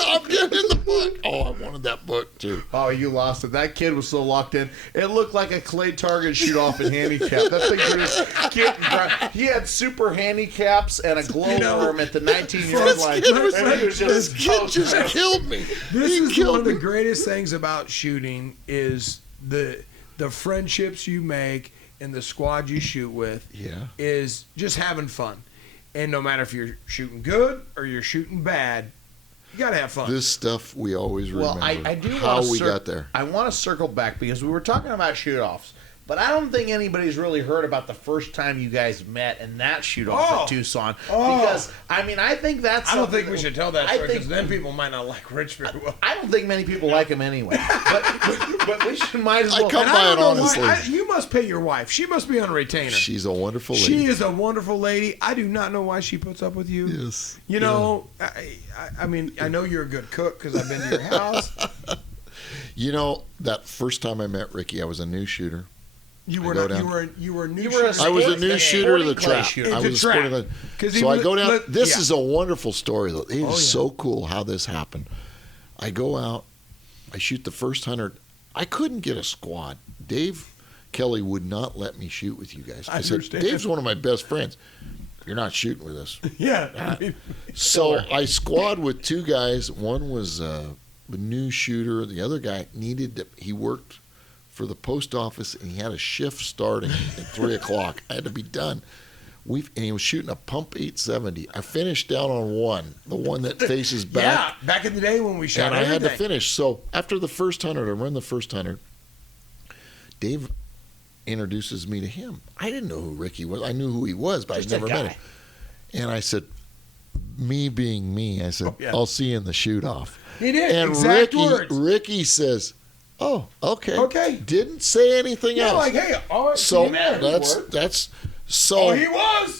I'm getting in the book. Oh, I wanted that book too. Oh, you lost it. That kid was so locked in. It looked like a clay target shoot off in handicap. That thing was just getting dry. He had super handicaps and a glowworm at the 19-yard line. This kid just killed me. This He is one killed of the me. greatest things about shooting is the friendships you make and the squad you shoot with. Yeah. Is just having fun. And no matter if you're shooting good or you're shooting bad, you got to have fun. This stuff we always remember. Well, I do how want we got there. I want to circle back because we were talking about shoot-offs, but I don't think anybody's really heard about the first time you guys met and that shoot-off at Tucson. Because, I mean, I think that's I don't something think we should tell that I story think- because then people might not like Rich very well. I don't think many people like him anyway. But we should might as I well. come And by I don't it know honestly. why. You must pay your wife. She must be on retainer. She's a wonderful lady. She is a wonderful lady. I do not know why she puts up with you. Yes. You know, I mean, I know you're a good cook because I've been to your house. You know, that first time I met Ricky, I was a new shooter. You I were go not. down- You were a new. You were a shooter. I was a Sporting- new yeah, shooter of the sporting clay trap. shooter. I It's a was a trap. sporting clay. 'Cause he So I was- go down. look, This yeah. is a wonderful story. It is Oh, yeah. so cool how this happened. I go out. I shoot the first 100. I couldn't get a squad. Dave Kelly would not let me shoot with you guys. I said, understand. Dave's one of my best friends. You're not shooting with us. Yeah. I mean, So I squad with two guys. One was a new shooter. The other guy he worked for the post office and he had a shift starting at 3 o'clock. I had to be done. And he was shooting a pump 870. I finished down on one, the one that faces back. yeah. Back in the day when we shot And I had to everything. finish. So after the first 100, I run the first 100. Dave introduces me to him. I didn't know who Ricky was. I knew who he was, but Just I'd a never met guy. him. And I said, me being me, I said, Oh, yeah. I'll see you in the shoot-off. He did. And Exact words. Ricky says, oh, okay. Okay. Didn't say anything Yeah, else. like, hey, all right. So see you later. that's so Oh, he was.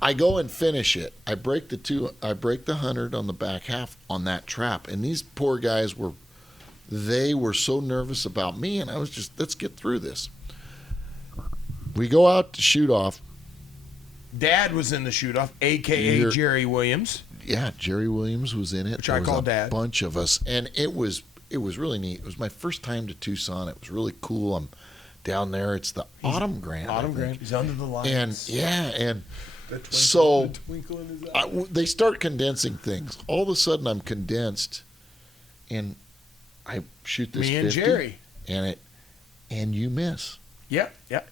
I go and finish it. I break the 100 on the back half on that trap. And these poor guys were so nervous about me, and I was just, let's get through this. We go out to shoot off. Dad was in the shoot-off, a.k.a. Jerry Williams. Yeah, Jerry Williams was in it. Which There I was call a Dad. bunch of us, and it was really neat. It was my first time to Tucson. It was really cool. I'm down there. It's the Autumn Grand. I think. He's under the lights. And The twinkle, so the twinkle in his eye. they start condensing things. All of a sudden, I'm condensed, and I shoot this. Me and 50, Jerry. and you miss. Yeah,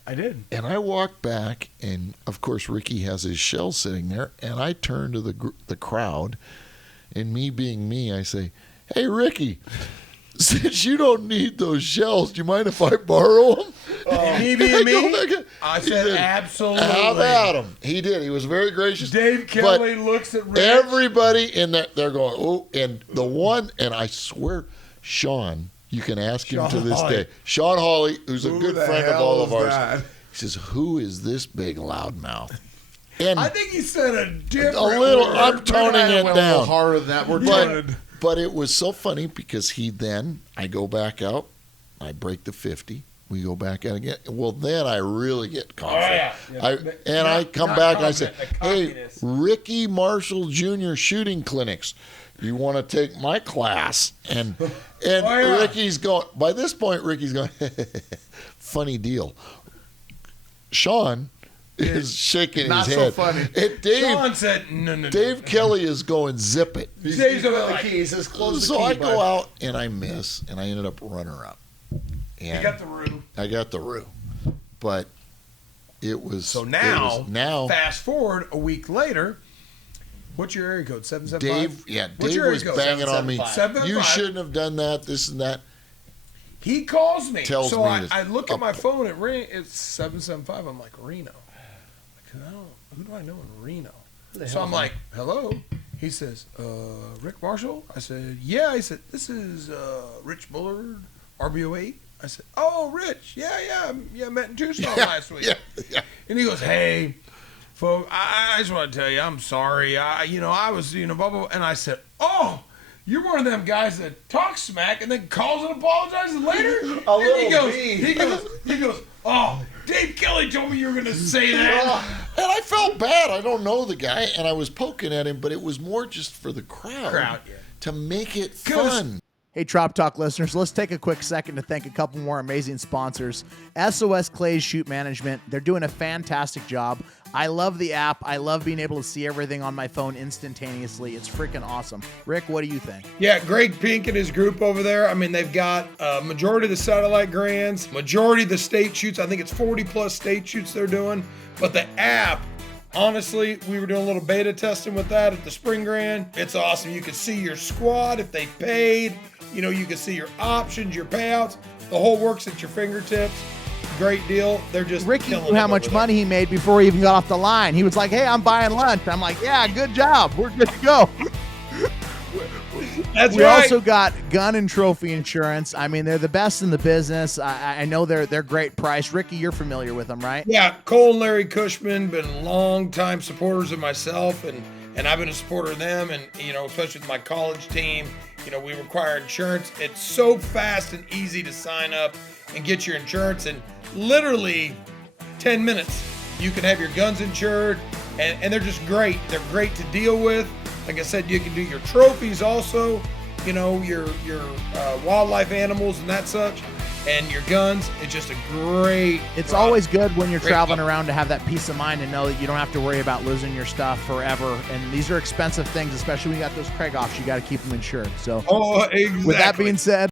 I did. And I walk back, and of course Ricky has his shell sitting there. And I turn to the crowd, and me being me, I say, "Hey Ricky, since you don't need those shells, do you mind if I borrow them?" Me being me, I He said did. absolutely. How about him? He did. He was very gracious. Dave Kelly looks at Rich. Everybody in that, they're going, oh, and the one, and I swear, Sean, you can ask him Sean to this Hawley. day. Sean Hawley, who's a Who good the friend of hell all of is ours. that? He says, who is this big loudmouth? And I think he said a different a little, word. I'm toning it Went a little down. harder than that. We're But- But it was so funny because I go back out, I break the 50, we go back out again. Well, then I really get confident. I come back and I say, hey, Ricky Marshall Jr. shooting clinics, you want to take my class? And Ricky's going, by this point, Ricky's going, funny deal. Sean is shaking Not his so head. funny. And Sean said, no. Dave Kelly is going, zip it. He's got the keys. As close So the key, I go bud. out and I miss, and I ended up runner-up. And You got the room. I got the roo. But it was... So now fast forward a week later, what's your area code? 775? What's Dave your was area code? banging on me. 775. You shouldn't have done that, this and that. He calls me. Tells so me I, to I look at up- my phone. It's 775. I'm like, Reno. Who do I know in Reno? So I'm like, hello. He says, Rick Marshall? I said, yeah. He said, this is Rich Bullard, RBO8. I said, oh, Rich. Yeah. I met in Tucson last week. Yeah. And he goes, hey, folks, I just want to tell you, I'm sorry. I was, blah, blah, blah. And I said, oh, You're one of them guys that talks smack and then calls and apologizes later. A And little he goes, oh, Dave Kelly told me you were going to say that. And I felt bad. I don't know the guy, and I was poking at him, but it was more just for the crowd to make it fun. Hey, Trop Talk listeners, let's take a quick second to thank a couple more amazing sponsors. SOS Clays Shoot Management. They're doing a fantastic job. I love the app. I love being able to see everything on my phone instantaneously. It's freaking awesome. Rick, what do you think? Yeah, Greg Pink and his group over there. I mean, they've got majority of the satellite grands, majority of the state shoots. I think it's 40+ state shoots they're doing. But the app, honestly, we were doing a little beta testing with that at the Spring Grand. It's awesome. You can see your squad if they paid. You know, you can see your options, your payouts. The whole works at your fingertips. Great deal. They're just Ricky knew how much money he made before he even got off the line. He was like, hey, I'm buying lunch. I'm like, yeah, good job. We're good to go. That's We right. also got gun and trophy insurance. I mean, they're the best in the business. I know they're great price. Ricky, you're familiar with them, right? Yeah, Cole and Larry Cushman been long-time supporters of myself, and I've been a supporter of them, and, you know, especially with my college team. You know, we require insurance. It's so fast and easy to sign up and get your insurance in literally 10 minutes. You can have your guns insured, and they're just great. They're great to deal with. Like I said, you can do your trophies also, you know, your wildlife animals and that such, and your guns. It's just a great It's product. always good when you're Great traveling product. around to have that peace of mind and know that you don't have to worry about losing your stuff forever. And these are expensive things, especially when you got those Craig-offs. You got to keep them insured. So Oh, exactly. with that being said,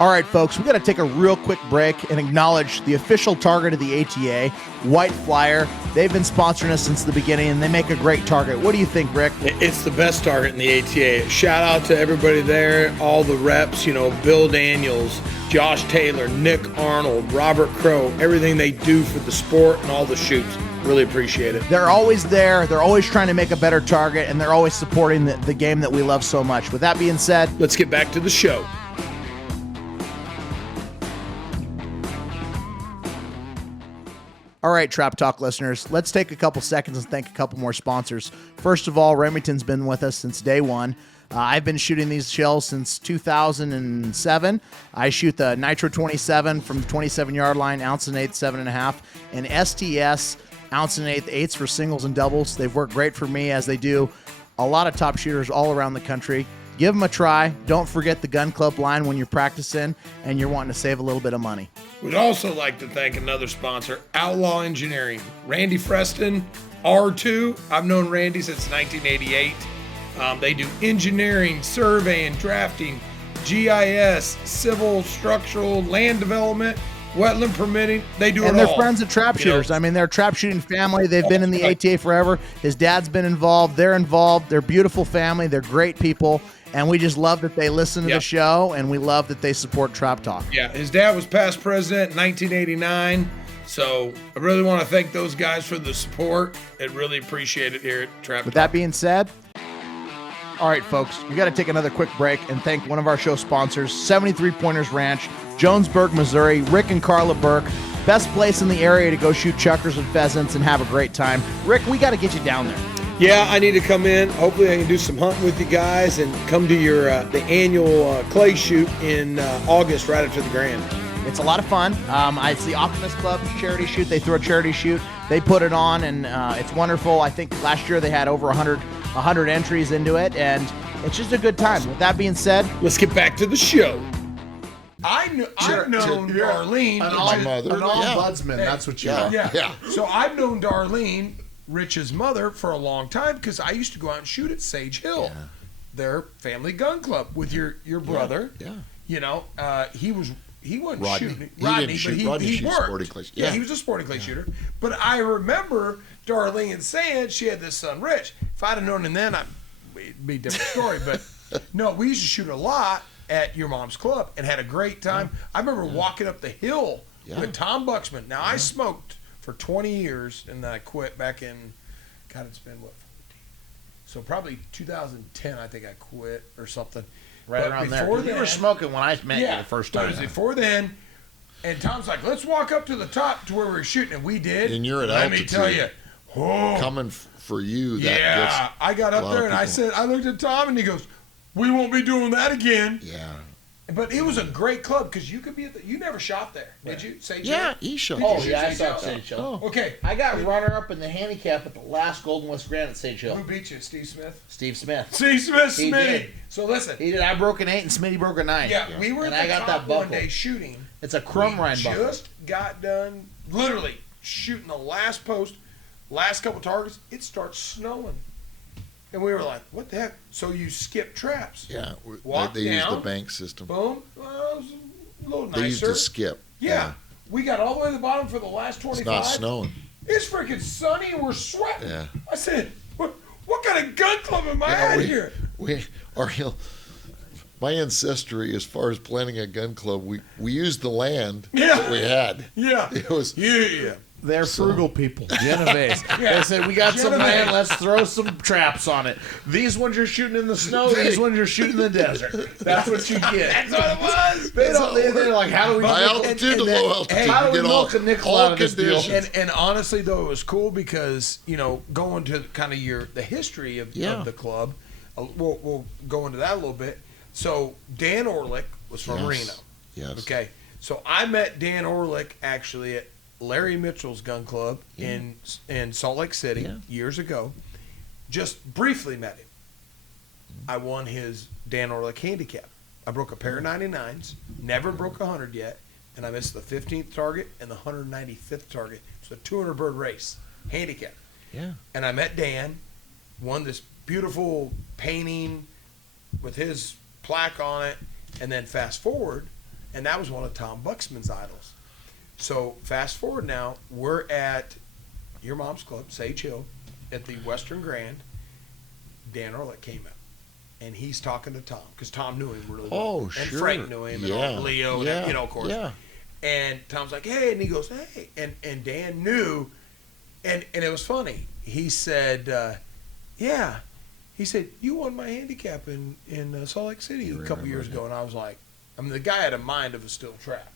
all right, folks, we got to take a real quick break and acknowledge the official target of the ATA, White Flyer. They've been sponsoring us since the beginning, and they make a great target. What do you think, Rick? It's the best target in the ATA. Shout out to everybody there, all the reps, you know, Bill Daniels, Josh Taylor, Nick Arnold, Robert Crow, everything they do for the sport and all the shoots. Really appreciate it. They're always there. They're always trying to make a better target, and they're always supporting the game that we love so much. With that being said, Let's get back to the show. all right, Trap Talk listeners, let's take a couple seconds and thank a couple more sponsors. First of all, Remington's been with us since day one. I've been shooting these shells since 2007. I shoot the Nitro 27 from the 27-yard line, ounce and eighth, 7.5, and STS, ounce and eighth, eighths for singles and doubles. They've worked great for me, as they do a lot of top shooters all around the country. Give them a try. Don't forget the gun club line when you're practicing and you're wanting to save a little bit of money. We'd also like to thank another sponsor, Outlaw Engineering. Randy Freston, R2. I've known Randy since 1988. They do engineering, surveying, drafting, GIS, civil, structural, land development, wetland permitting. They do it all. And they're friends of trap You know? shooters. I mean, they're a trap shooting family. They've been in the ATA forever. His dad's been involved. They're involved. They're a beautiful family. They're great people. And we just love that they listen to the show, and we love that they support Trap Talk. Yeah, his dad was past president in 1989. So I really want to thank those guys for the support. I really appreciate it here at Trap With Talk. that being said, all right, folks, we got to take another quick break and thank one of our show sponsors, 73 Pointers Ranch, Jonesburg, Missouri, Rick and Carla Burke. Best place in the area to go shoot chuckers and pheasants and have a great time. Rick, we got to get you down there. Yeah, I need to come in. Hopefully I can do some hunting with you guys and come to your the annual clay shoot in August right after the Grand. It's a lot of fun. It's the Optimist Club charity shoot. They throw a charity shoot. They put it on, and it's wonderful. I think last year they had over 100 entries into it, and it's just a good time. With that being said, Let's get back to the show. I've known you're Darlene. Mother. ombudsman. That's what you are. Yeah. So I've known Darlene, Rich's mother, for a long time because I used to go out and shoot at Sage Hill, their family gun club with your brother. Yeah. You know, he wasn't Rodney. shooting. He Rodney, didn't but shoot. Rodney he shoots worked. sporting clay. Yeah, Yeah. he was a sporting clay shooter. But I remember Darlene saying she had this son, Rich. If I'd have known him then, it'd be a different story. But no, we used to shoot a lot at your mom's club and had a great time. I remember walking up the hill with Tom Buxman. Now, I smoked for 20 years, and then I quit back in, God, it's been, what, 14? So probably 2010, I think I quit or something. Right But around there. before You then- were smoking when I met you the first but time. it was before then, and Tom's like, let's walk up to the top to where we were shooting, and we did. And you're at Let me altitude. tell you, Coming for you, that yeah, gets I got a up lot there of and I people. said, I looked at Tom and he goes, We won't be doing that again. Yeah. But it was a great club because you could be you never shot there, did you? Sage Yeah, Hill? he shot. Oh, Did you yeah, I shoot saw Sage Sage Hill. Oh. Okay. I got runner-up in the handicap at the last Golden West Grand at Sage Hill. Who beat you? Steve Smith? Steve Smith. Steve Smith, He Smitty. did. So listen. He did. I broke an 8 and Smitty broke a 9. Yeah, we were And at I the got top that one buckle. day shooting. It's a crumb We rind buckle. just got done, literally shooting the last post, last couple targets. It starts snowing, and we were like, "What the heck?" So you skip traps. Yeah, Walk they used the down. bank system. Boom. Well, it was a little They used nicer. to skip. Yeah. We got all the way to the bottom for the last It's 25. not snowing. It's freaking sunny and we're sweating. Yeah. I said, what kind of gun club am I Yeah, at we- here? My ancestry, as far as planning a gun club, we used the land Yeah. that we had. Yeah. It was Yeah. They're frugal people. Genovese. Yeah. They said, we got some Genovese. land, let's throw some traps on it. These ones you're shooting in the snow, these ones you're shooting in the desert. That's what you get. That's what it was. They're like, how do we high nickel- altitude to and then- low altitude. hey, how do you we get all, milk a nickel all out of this deal? conditions. And honestly, though, it was cool because, going to kind of the history of the club, we'll go into that a little bit. So Dan Orlick was from Yes. Reno. Yes. Okay. So I met Dan Orlick actually at Larry Mitchell's gun club in Salt Lake City years ago. Just briefly met him. I won his Dan Orlick handicap. I broke a pair of 99s, never broke 100 yet, and I missed the 15th target and the 195th target. It's a 200 bird race, handicap. Yeah. And I met Dan, won this beautiful painting with his plaque on it, and then fast forward, and that was one of Tom Buxman's idols. So fast forward now, we're at your mom's club, Sage Hill, at the Western Grand. Dan Orlick came out, and he's talking to Tom because Tom knew him really well. Oh, and sure. Frank knew him, and Leo, and, of course. Yeah. And Tom's like, hey, and he goes, hey, and Dan knew, and it was funny. He said, yeah. He said, you won my handicap in Salt Lake City a couple years ago. And I was like, the guy had a mind of a steel trap.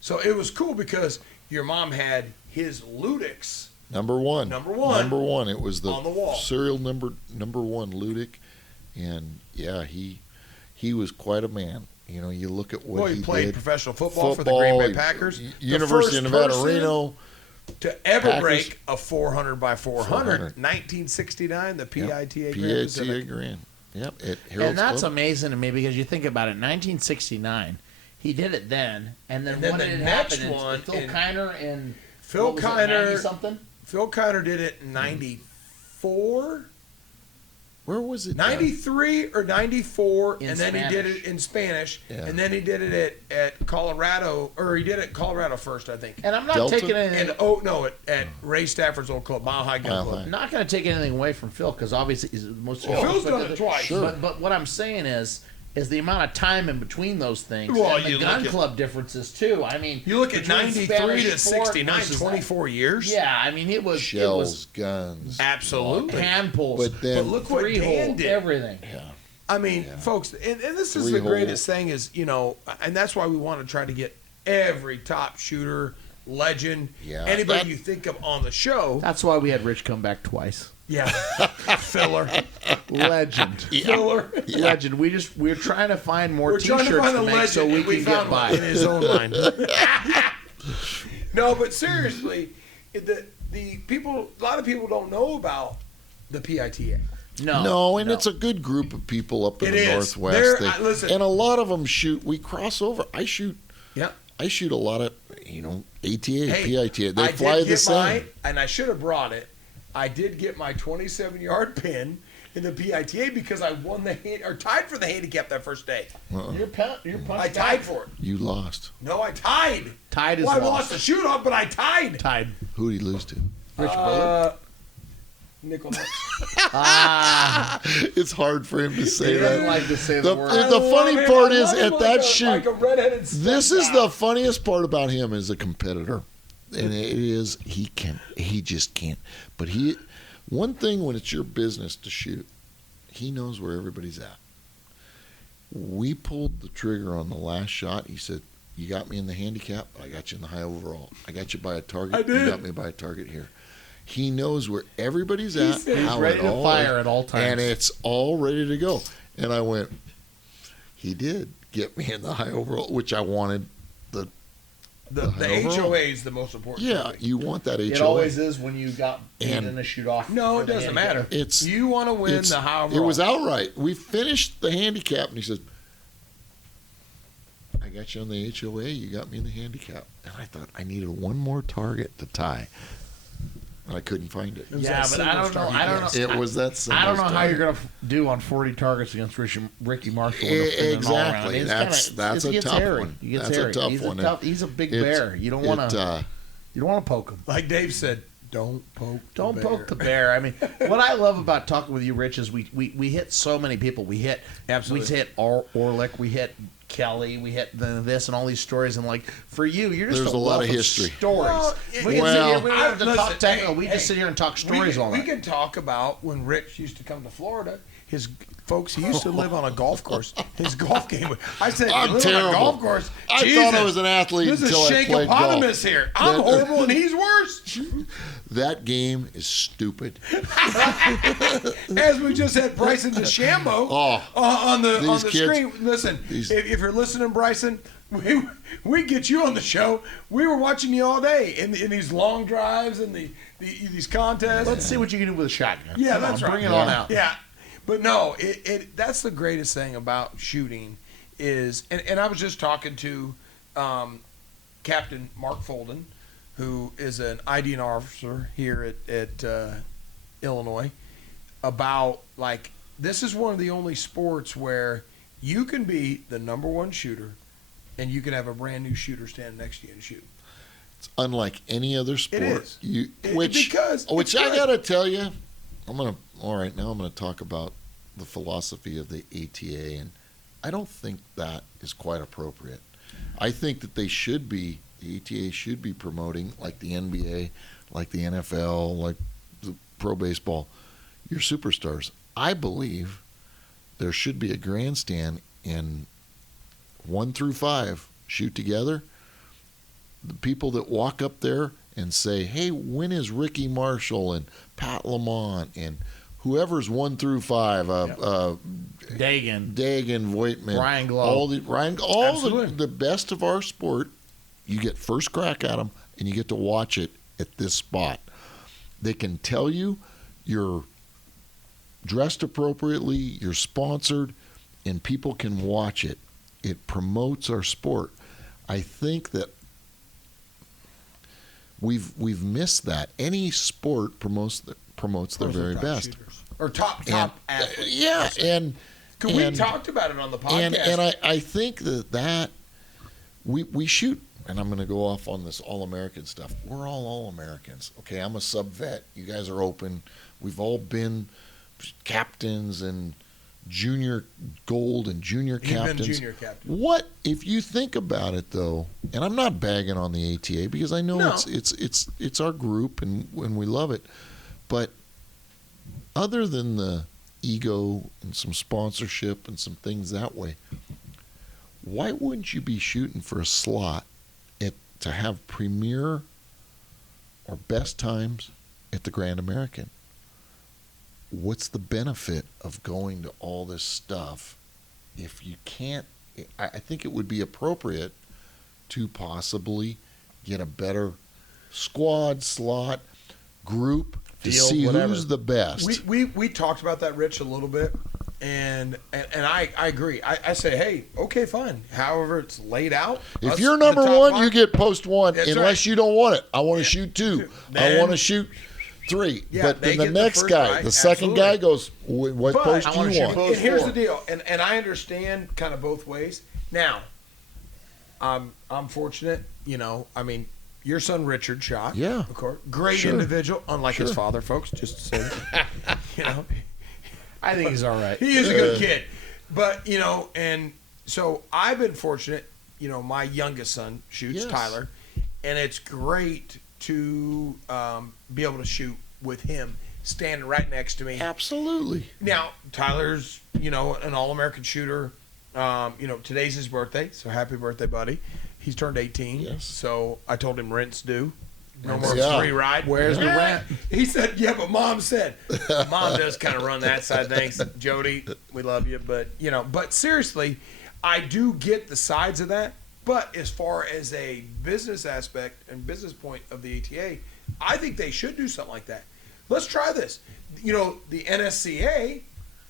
So it was cool because your mom had his Ludix. Number one. It was the on the wall. serial number one Ludic, and yeah, he was quite a man. You look at what He played did. professional football for the Green Bay he- Packers. University of The Nevada, first person Reno. to ever Packers. break a 400 by 400, 400. 1969, the PITA Grand PITA Pacific. Grand. Yep. At Harold's And that's Club. amazing to me because you think about it, 1969, he did it then, and then And what then did the it next happen? one Phil in- Kiner and Phil what was it, Kiner- 90 something? Phil Kiner did it in 94, Where was it? 93 or 94, In and then he did Spanish. it in Spanish, Yeah. and then he did it at Colorado, or he did it at Colorado first, I think. And I'm not Delta? taking anything. And at Ray Stafford's old club, Mile High Gun Mile Club. High. I'm not going to take anything away from Phil because obviously he's the most. Phil's done it twice. Sure. But what I'm saying is the amount of time in between those things Well, and the you gun look at- club differences too. I mean, You look at between 93 Spanish to Fort 69, versus 24 years. Yeah, I mean it was Shells, guns. Absolutely. hand pulls, But then, But look what three Dan hole, did. everything. I mean, folks, and this is Three the hole. greatest thing is, and that's why we want to try to get every top shooter, legend, Yeah. anybody That- you think of on the show. That's why we had Rich come back twice. Yeah. Filler. Legend. Filler. Legend. We're trying to find more We're trying to T-shirts find a to make legend, so we and can get found by. one in his own mind. No, but seriously, the people, a lot of people don't know about the PITA. No, and it's a good group of people up in It the is. Northwest. They're- listen. And a lot of them shoot. We cross over. I shoot Yeah. a lot of, ATA, Hey, PITA. They I fly did the get same. and I should have brought it. I did get my 27-yard pin in the PITA because I won or tied for the handicap that first day. You're punched I tied for it. You lost. No, I tied. Tied is Well, I lost. lost the shoot-off, but I tied. Tied. Who did he lose to? Rich Bullard. Nickel. It's hard for him to say He doesn't that. like to say The- the word. the funny part is, at that like shoot, a redheaded This is stepdad. the funniest part about him as a competitor, and it is he just can't. But one thing when it's your business to shoot, he knows where everybody's at. We pulled the trigger on the last shot. He said, "You got me in the handicap, but I got you in the high overall. I got you by a target. I did. You got me by a target here." He knows where everybody's at, said how ready it to all fire at all times. and it's all ready to go. And I went, he did get me in the high overall, which I wanted. The high overall. HOA is the most important. Yeah, thing. you want that HOA. It always is when you got And in a shoot off. No, it doesn't matter. You want to win the high overall. It was outright. We finished the handicap, and he said, I got you on the HOA, you got me in the handicap. And I thought I needed one more target to tie. And I couldn't find it. Yeah, but I don't know. It was that simple. I don't know how you're going to do on 40 targets against Ricky Marshall. Exactly. That's a tough one. That's a tough one. He's a big bear. You don't want to. You don't want to poke him. Like Dave said, don't poke the bear. I mean, what I love about talking with you, Rich, is we hit so many people. We hit Orlick, we hit Kelly, we hit this and all these stories, and like for you, you're just there's a lot of history. Stories. Well, we don't have to talk technical. We just sit here and talk stories all night. We can talk about when Rich used to come to Florida. His folks, he used to live on a golf course. His golf game. I said, I'm you live terrible. on a golf course. I Jesus, thought I was an athlete this until is I played golf. Shankopotamus here. I'm horrible and he's worse. That game is stupid. As we just had Bryson DeChambeau on the screen. Listen, if you're listening, Bryson, we get you on the show. We were watching you all day in these long drives and these contests. Let's see what you can do with a shotgun. Yeah, Come that's on, right. Bring it on out. Yeah, but no, that's the greatest thing about shooting is, and I was just talking to Captain Mark Folden, who is an IDN officer here at Illinois, about like this is one of the only sports where you can be the number one shooter and you can have a brand new shooter standing next to you and shoot. It's unlike any other sport. It is. Which I got to tell you, I'm going to talk about the philosophy of the ATA, and I don't think that is quite appropriate. I think that the ATA should be promoting, like the NBA, like the NFL, like the pro baseball, your superstars. I believe there should be a grandstand in 1 through 5 shoot together. The people that walk up there and say, hey, when is Ricky Marshall and Pat Lamont and whoever's 1 through 5, Dagan, Voigtman, Ryan Glow, all the best of our sport, you get first crack at them and you get to watch it at this spot. They can tell you you're dressed appropriately, you're sponsored, and people can watch it. It promotes our sport. I think that we've missed that. Any sport promotes their very best. Shooters. Or top athletes. Yeah, and we talked about it on the podcast. And I think that we shoot, and I'm going to go off on this All-American stuff. We're all All-Americans. Okay, I'm a sub-vet. You guys are open. We've all been captains and junior gold and junior captains. You've been junior captain. What if you think about it though? And I'm not bagging on the ATA because I know it's our group and we love it. But other than the ego and some sponsorship and some things that way, why wouldn't you be shooting for a slot to have premier or best times at the Grand American? What's the benefit of going to all this stuff if you can't? I think it would be appropriate to possibly get a better squad, slot, group to see who's the best. We talked about that, Rich, a little bit, and I agree. I say, hey, okay, fine. However it's laid out. If you're number one, you get post one, That's unless you don't want it. I want to shoot 2. I want to shoot 3. Yeah, but then the get the next first guy, right, the second guy goes, what But post I do you want? And here's the deal, and I understand kind of both ways. Now, I'm fortunate, I mean, your son Richard shot. Yeah. Of course. Great individual, unlike his father, folks, just to say that. I think he's all right. He is a good kid. But, and so I've been fortunate, my youngest son shoots, Tyler, and it's great to be able to shoot with him standing right next to me. Absolutely. Now, Tyler's, an All-American shooter. Today's his birthday, so happy birthday, buddy. He's turned 18, Yes. So I told him rent's due. No more Yeah. free ride. Where's the rent? He said, yeah, but Mom said. Mom does kind of run that side of things. Jody, we love you. But, but seriously, I do get the sides of that, but as far as a business aspect and business point of the ATA, I think they should do something like that. Let's try this. You know, the NSCA,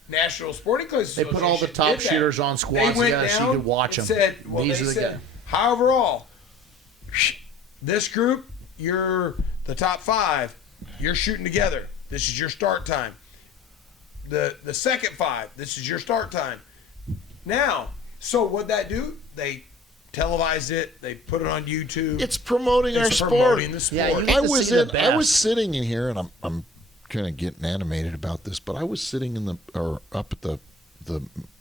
National Sporting Clays They put all the Association, top did that. shooters on squads They went together so down you could watch them. and said, well, These they are the said, guys. however, all this group, you're the top 5. You're shooting together. This is your start time. The second 5, this is your start time. Now, so what'd that do? They televised it. They put it on YouTube. It's promoting our sport. Promoting the sport. Yeah, you get I to was see the I was best. sitting in here, and I'm kind of getting animated about this, but I was sitting up at the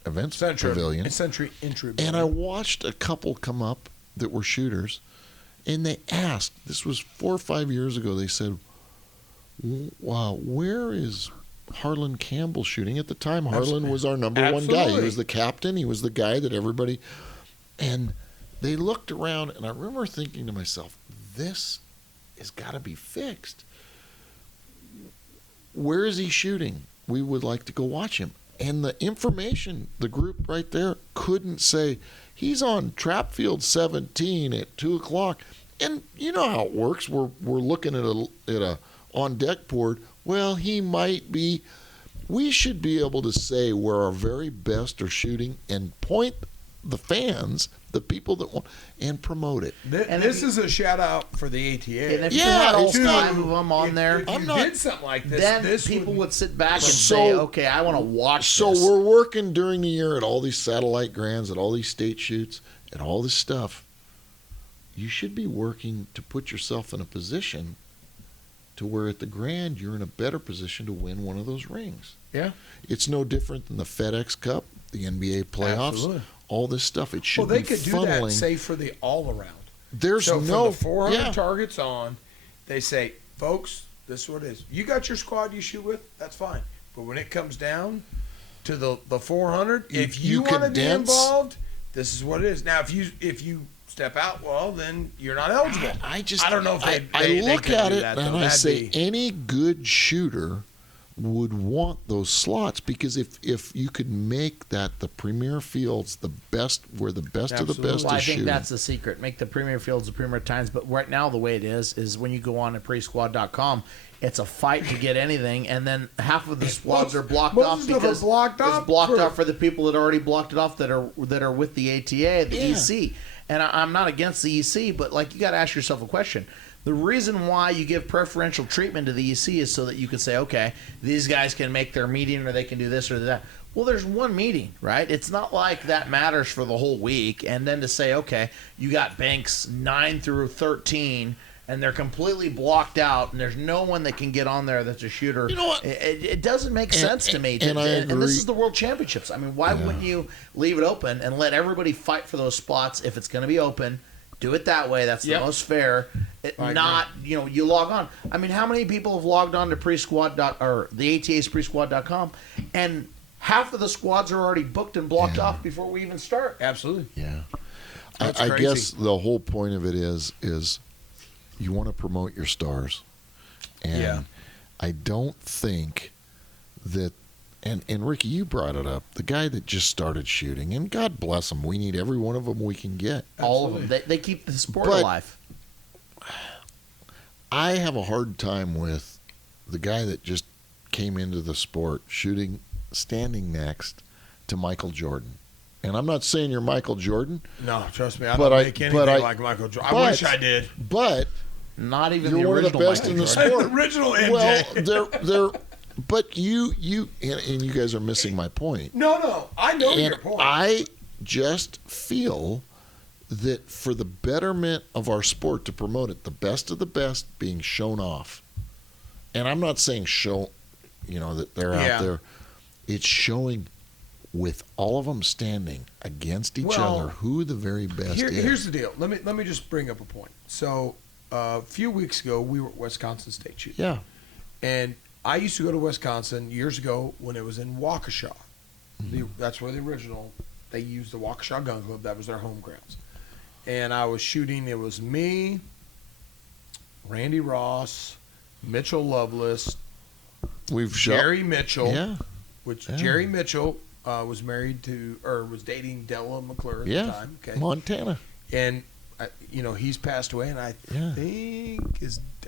events pavilion, Century entry. and I watched a couple come up that were shooters, and they asked. This was 4 or 5 years ago. They said, "Wow, where is Harlan Campbell shooting?" At the time, Harlan was our number one guy. He Absolutely. was the captain. He was the guy that everybody. And they looked around, and I remember thinking to myself, "This has got to be fixed. Where is he shooting? We would like to go watch him." And the information, the group right there couldn't say, "He's on Trap Field 17 at 2:00. And you know how it works. We're looking at a on deck board. Well, he might be. We should be able to say where our very best are shooting and point the fans, the people that want, and promote it. And This if you- is a shout out for the And ATA. if you Yeah, had all it's 5 good. of them on there, If I'm you not- did something like this, then this people would sit back and So- say, okay, I want to watch So this. we're working during the year at all these satellite grands, at all these state shoots, at all this stuff. You should be working to put yourself in a position to where at the grand you're in a better position to win one of those rings. Yeah. It's no different than the FedEx Cup, the NBA playoffs, Absolutely. all this stuff. It should Well, they be could do funneling. that, say, for the all-around. There's So no for the 400 yeah. targets on, they say, folks, this is what it is. You got your squad you shoot with, that's fine. But when it comes down to the 400, if you want to be condense- involved, this is what it is. Now, if you step out, well, then you're not eligible. I just I don't know if I they look could at do it that, and though. I That'd say be- any good shooter would want those slots, because if you could make that the premier fields, the best, where the best of the Absolutely. best Well, I is think shooting. that's the secret. Make the premier fields the premier times. But right now, the way it is when you go on to presquad.com, it's a fight to get anything, and then half of the squads are blocked most off of them are because blocked off it's blocked for- off for the people that already blocked it off that are with the ATA, the Yeah. EC. And I'm not against the EC, but like you got to ask yourself a question. The reason why you give preferential treatment to the EC is so that you can say, okay, these guys can make their meeting, or they can do this or that. Well, there's one meeting, right? It's not like that matters for the whole week. And then to say, okay, you got banks 9 through 13, and they're completely blocked out, and there's no one that can get on there that's a shooter. You know what? It doesn't make sense to me. and I And this agree. is the World Championships. I mean, why wouldn't you leave it open and let everybody fight for those spots if it's going to be open? Do it that way. That's Yep. the most fair. Not, you log on. I mean, how many people have logged on to or the ATA's presquad.com, and half of the squads are already booked and blocked off before we even start. Absolutely. Yeah. That's I crazy. guess the whole point of it is you want to promote your stars. And Yeah. I don't think that, and Ricky, you brought it up, the guy that just started shooting, and God bless him, we need every one of them we can get. All of them. They keep the sport But- alive. I have a hard time with the guy that just came into the sport shooting, standing next to Michael Jordan. And I'm not saying you're Michael Jordan, No, trust me, I But don't I- make but anything I- like Michael Jordan. I but- wish I did. but Not even you're the one of the original best Michael in the Jordan. sport. The original MJ. Well, they're but you and you guys are missing my point. No, I know And your point. I just feel that for the betterment of our sport, to promote it, the best of the best being shown off. And I'm not saying that they're Yeah. out there. It's showing with all of them standing against each Well, other who the very best is. Here's the deal. Let me just bring up a point. So a few weeks ago, we were at Wisconsin State shooting. Yeah. And I used to go to Wisconsin years ago when it was in Waukesha. Mm-hmm. That's where the original, they used the Waukesha Gun Club. That was their home grounds. And I was shooting, it was me, Randy Ross, Mitchell Lovelace, We've shot. Jerry Mitchell, Yeah. which Yeah. Jerry Mitchell was married to, or was dating Della McClure at the Yeah, time. Okay. Montana. And he's passed away, and I Yeah. think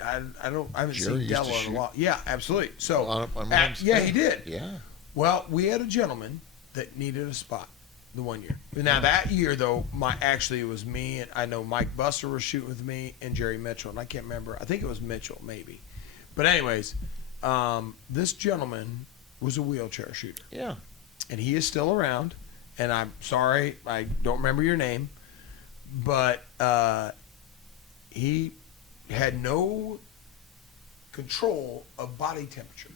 I haven't Jerry seen used Della to in shoot. a while. Yeah, absolutely. So My mom's yeah, dad. he did. Yeah. Well, we had a gentleman that needed a spot the one year. Now that year though, it was me, and I know Mike Buster was shooting with me and Jerry Mitchell, and I can't remember. I think it was Mitchell maybe. But anyways, this gentleman was a wheelchair shooter. Yeah. And he is still around, and I'm sorry I don't remember your name, but he had no control of body temperature,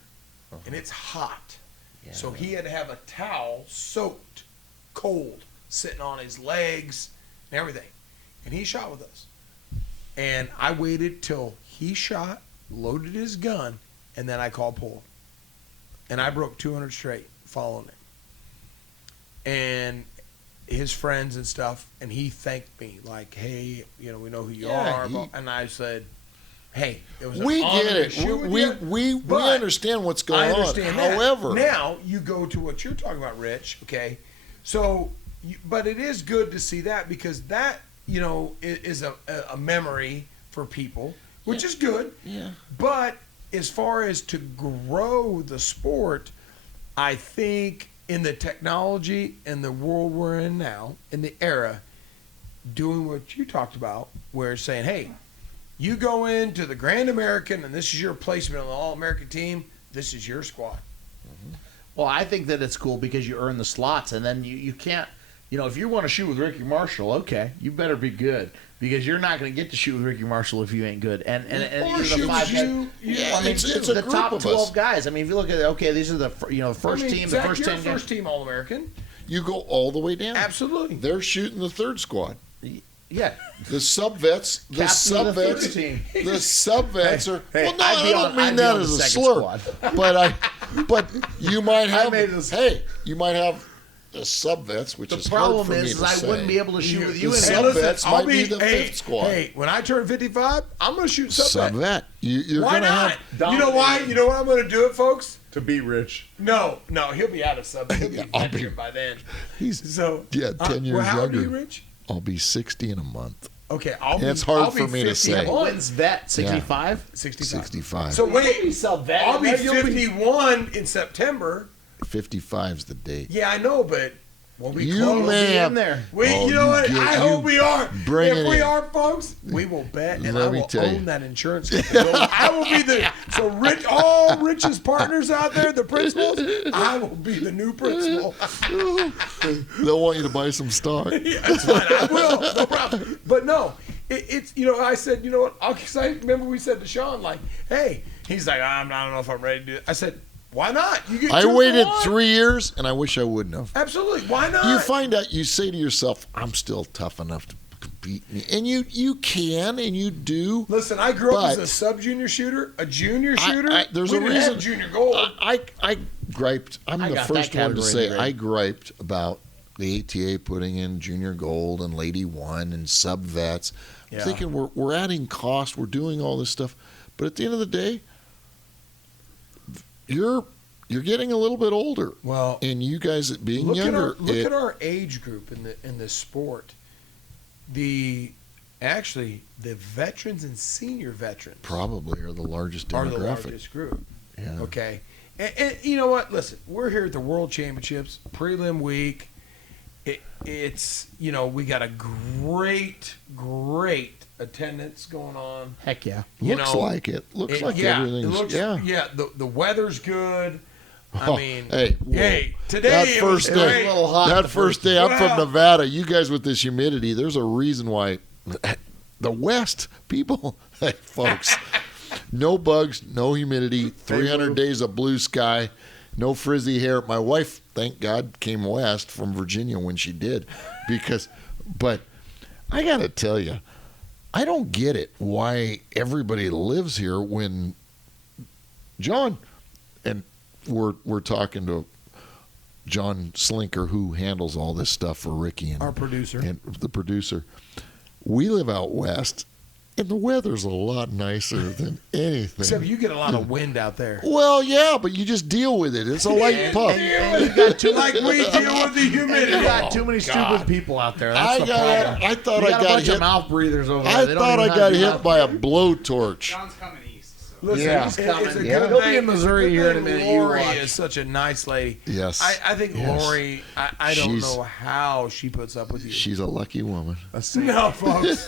and it's hot. Yeah. So he had to have a towel soaked cold sitting on his legs and everything. And he shot with us. And I waited till he shot, loaded his gun, and then I called pull. And I broke 200 straight following him. And his friends and stuff, and he thanked me like, hey, we know who you are. And I said, hey, it was an We honor get to it. shoot with We you, but understand what's going I on. understand that. However, now you go to what you're talking about, Rich. Okay, so but it is good to see that, because that is a memory for people, which is good. Yeah. But as far as to grow the sport, I think in the technology and the world we're in now, in the era, doing what you talked about, where it's saying, hey, you go into the Grand American and this is your placement on the All-American team, this is your squad. Well, I think that it's cool because you earn the slots, and then you can't, if you want to shoot with Ricky Marshall, okay, you better be good, because you're not going to get to shoot with Ricky Marshall if you ain't good. And Or the shoot five with you. Yeah, it's a the group top of 12 us. guys. I mean, if you look at these are the first team, Zach, the first you're 10 first guys. team All-American. You go all the way down. Absolutely. They're shooting the third squad. Yeah, The sub-vets, Captain of the third team. the sub-vets are. Hey, well, no, I'd I be don't on- mean I'd be that on as the a second slur, squad. but you might have. made this- Hey, you might have the sub-vets, which the is hard problem for me is to I say. wouldn't be able to shoot with you. The And sub-vets I'll might be the fifth squad. Hey, when I turn 55, I'm going to shoot sub-vet. Sub-vet. You're Why going to not? have. You know why? You know what I'm going to do it, folks? to be rich. No, he'll be out of sub-vet. He'll be Yeah, I'll veteran be- by then. He's So 10 years how old are younger. you, Rich? I'll be 60 in a month. Okay, It's hard I'll for be me to say. 51. When's vet 65? 65. 65. So wait, sub-vet. I'll be 51 in September. 55's the date. Yeah, I know, but we'll be You close. may have- in there. We, Oh, you know you what? get- I you hope we are. bring If it we in. are, folks, we will bet, and Let I me will tell you. own that insurance company. I will be the Rich. All Rich's partners out there, the principals. I will be the new principal. They'll want you to buy some stock. Yeah, that's fine. I will. No problem. But no, it's I said, you know what? Because I remember we said to Sean, like, hey, he's like, I don't know if I'm ready to do it. I said, why not? You get I 2 for waited 1. 3 years, and I wish I wouldn't have. Absolutely. Why not? You find out, you say to yourself, I'm still tough enough to beat me. And you can, and you do. Listen, I grew up as But- a sub-junior shooter, a junior shooter. There's we a didn't reason. have junior gold. I griped. I'm I the got first that one to category say in the I grade. griped about the ATA putting in junior gold and Lady One and sub vets. I'm Yeah. thinking we're adding cost, we're doing all this stuff, but at the end of the day, you're getting a little bit older, Well, and you guys being look younger. at our age group in this sport. The veterans and senior veterans probably are the largest are the demographic. largest group. Yeah. Okay, and you know what? Listen, we're here at the World Championships prelim week. It's we got a great attendance going on. Heck yeah. Looks like it. Looks like everything's. The weather's good. I Oh, mean, hey, today that it first was day, great. a little hot that the first day, I'm from Well- Nevada. You guys with this humidity, there's a reason why the West people, hey, folks, no bugs, no humidity, 300 days of blue sky, no frizzy hair. My wife, thank God, came west from Virginia when she did, but I got to tell you, I don't get it why everybody lives here when John, and we're talking to John Slinker, who handles all this stuff for Ricky and Our producer. and the producer. We live out west, And the weather's a lot nicer than anything. Except you get a lot of wind out there. Well, yeah, but you just deal with it. It's a light puff. And you got too Like we deal with the humidity. You got too many stupid people out there. That's the problem. I thought You I got a got bunch hit. of mouth breathers over there. I They don't thought even I know how got to do hit mouth by a breathing. blowtorch. John's coming east. So. Listen, Yeah. it's a He's good coming. thing. He'll be in Missouri here in a minute. You Lori watch. is such a nice lady. Yes. I think Yes. Lori, I don't She's- know how she puts up with you. She's a lucky woman. No, folks.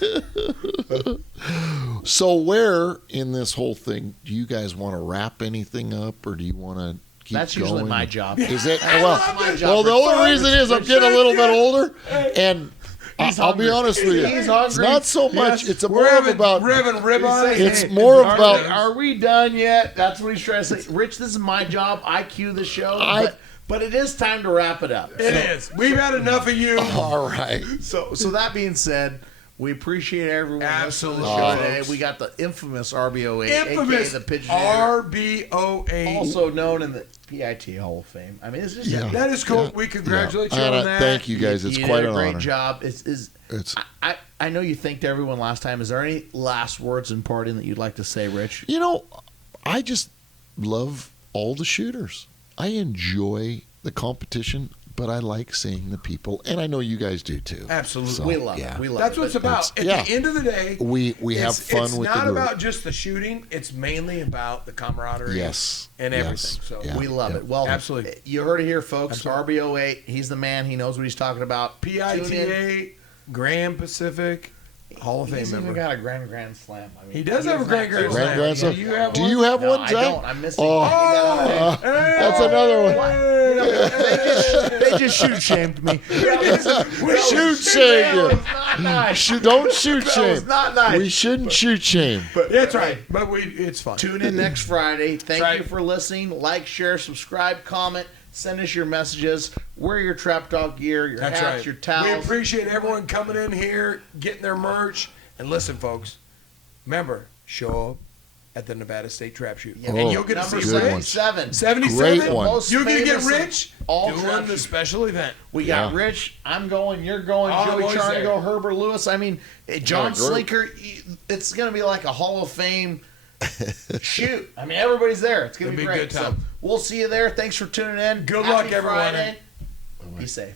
So where in this whole thing do you guys want to wrap anything up, or do you want to keep That's going? usually my job. Is it? That's Well, my job. well, the only reason is I'm getting a little bit older, and I'll be hungry. honest with you. He's It's hungry. not so much. Yes. It's We're more having about. ribeye. It's more Are about- we- Are we done yet? That's what he's trying to say. Rich, this is my job. I cue the show, but it is time to wrap it up. It is. We've had enough of you. All right. So that being said, we appreciate everyone Absolutely. listening to the show today. We got the infamous RBO8, Infamous aka the Pigeon Hater, RBO8. also known in the PITA Hall of Fame. I mean, it's just Yeah. That is cool. Yeah. We congratulate you And on that. thank you guys. It's you quite did an a great honor. job. It's I know you thanked everyone last time. Is there any last words in parting that you'd like to say, Rich? I just love all the shooters. I enjoy the competition, but I like seeing the people, and I know you guys do too. Absolutely. So, We love yeah. it. We love That's it. what it's about. At yeah. the end of the day, We have fun it's with not the group. about just the shooting. It's mainly about the camaraderie Yes. and Yes. everything. So Yeah. We love it. Well, Absolutely. You heard it here, folks. Absolutely. RBO8. He's the man. He knows what he's talking about. Tune in. PITA, Grand Pacific, Hall of Fame He's even member. got a grand slam. I mean, He does have a grand Grand slam. Grand Slam. Do you have Do one? you have No, one, I Zach? don't. I'm missing. Oh, that's another one. They just shoot shamed me. Shoot shame you. Not nice. Don't shoot That shame. was not nice. We shouldn't shoot shame. That's right. But it's fun. Tune in next Friday. Thank That's right. you for listening. Like, share, subscribe, comment. Send us your messages. Wear your Trap Dog gear, your That's hats, right. your towels. We appreciate everyone coming in here, getting their merch. And listen, folks, remember, show up at the Nevada State Trap Shoot. Yeah. And you'll get to Number see good Rich. one. 77. 77? Great one. Most You're going to get famous of Rich all doing trap the shooters. special event. We got Yeah. Rich. I'm going. You're going. Oh, Joey boys trying to there. go. Herbert Lewis. I mean, John Yeah, great. Slinker. It's going to be like a Hall of Fame shoot. I mean, everybody's there. It's going to It'll be be a great. good time. So we'll see you there. Thanks for tuning in. Good Happy luck, everyone. Friday. Be safe.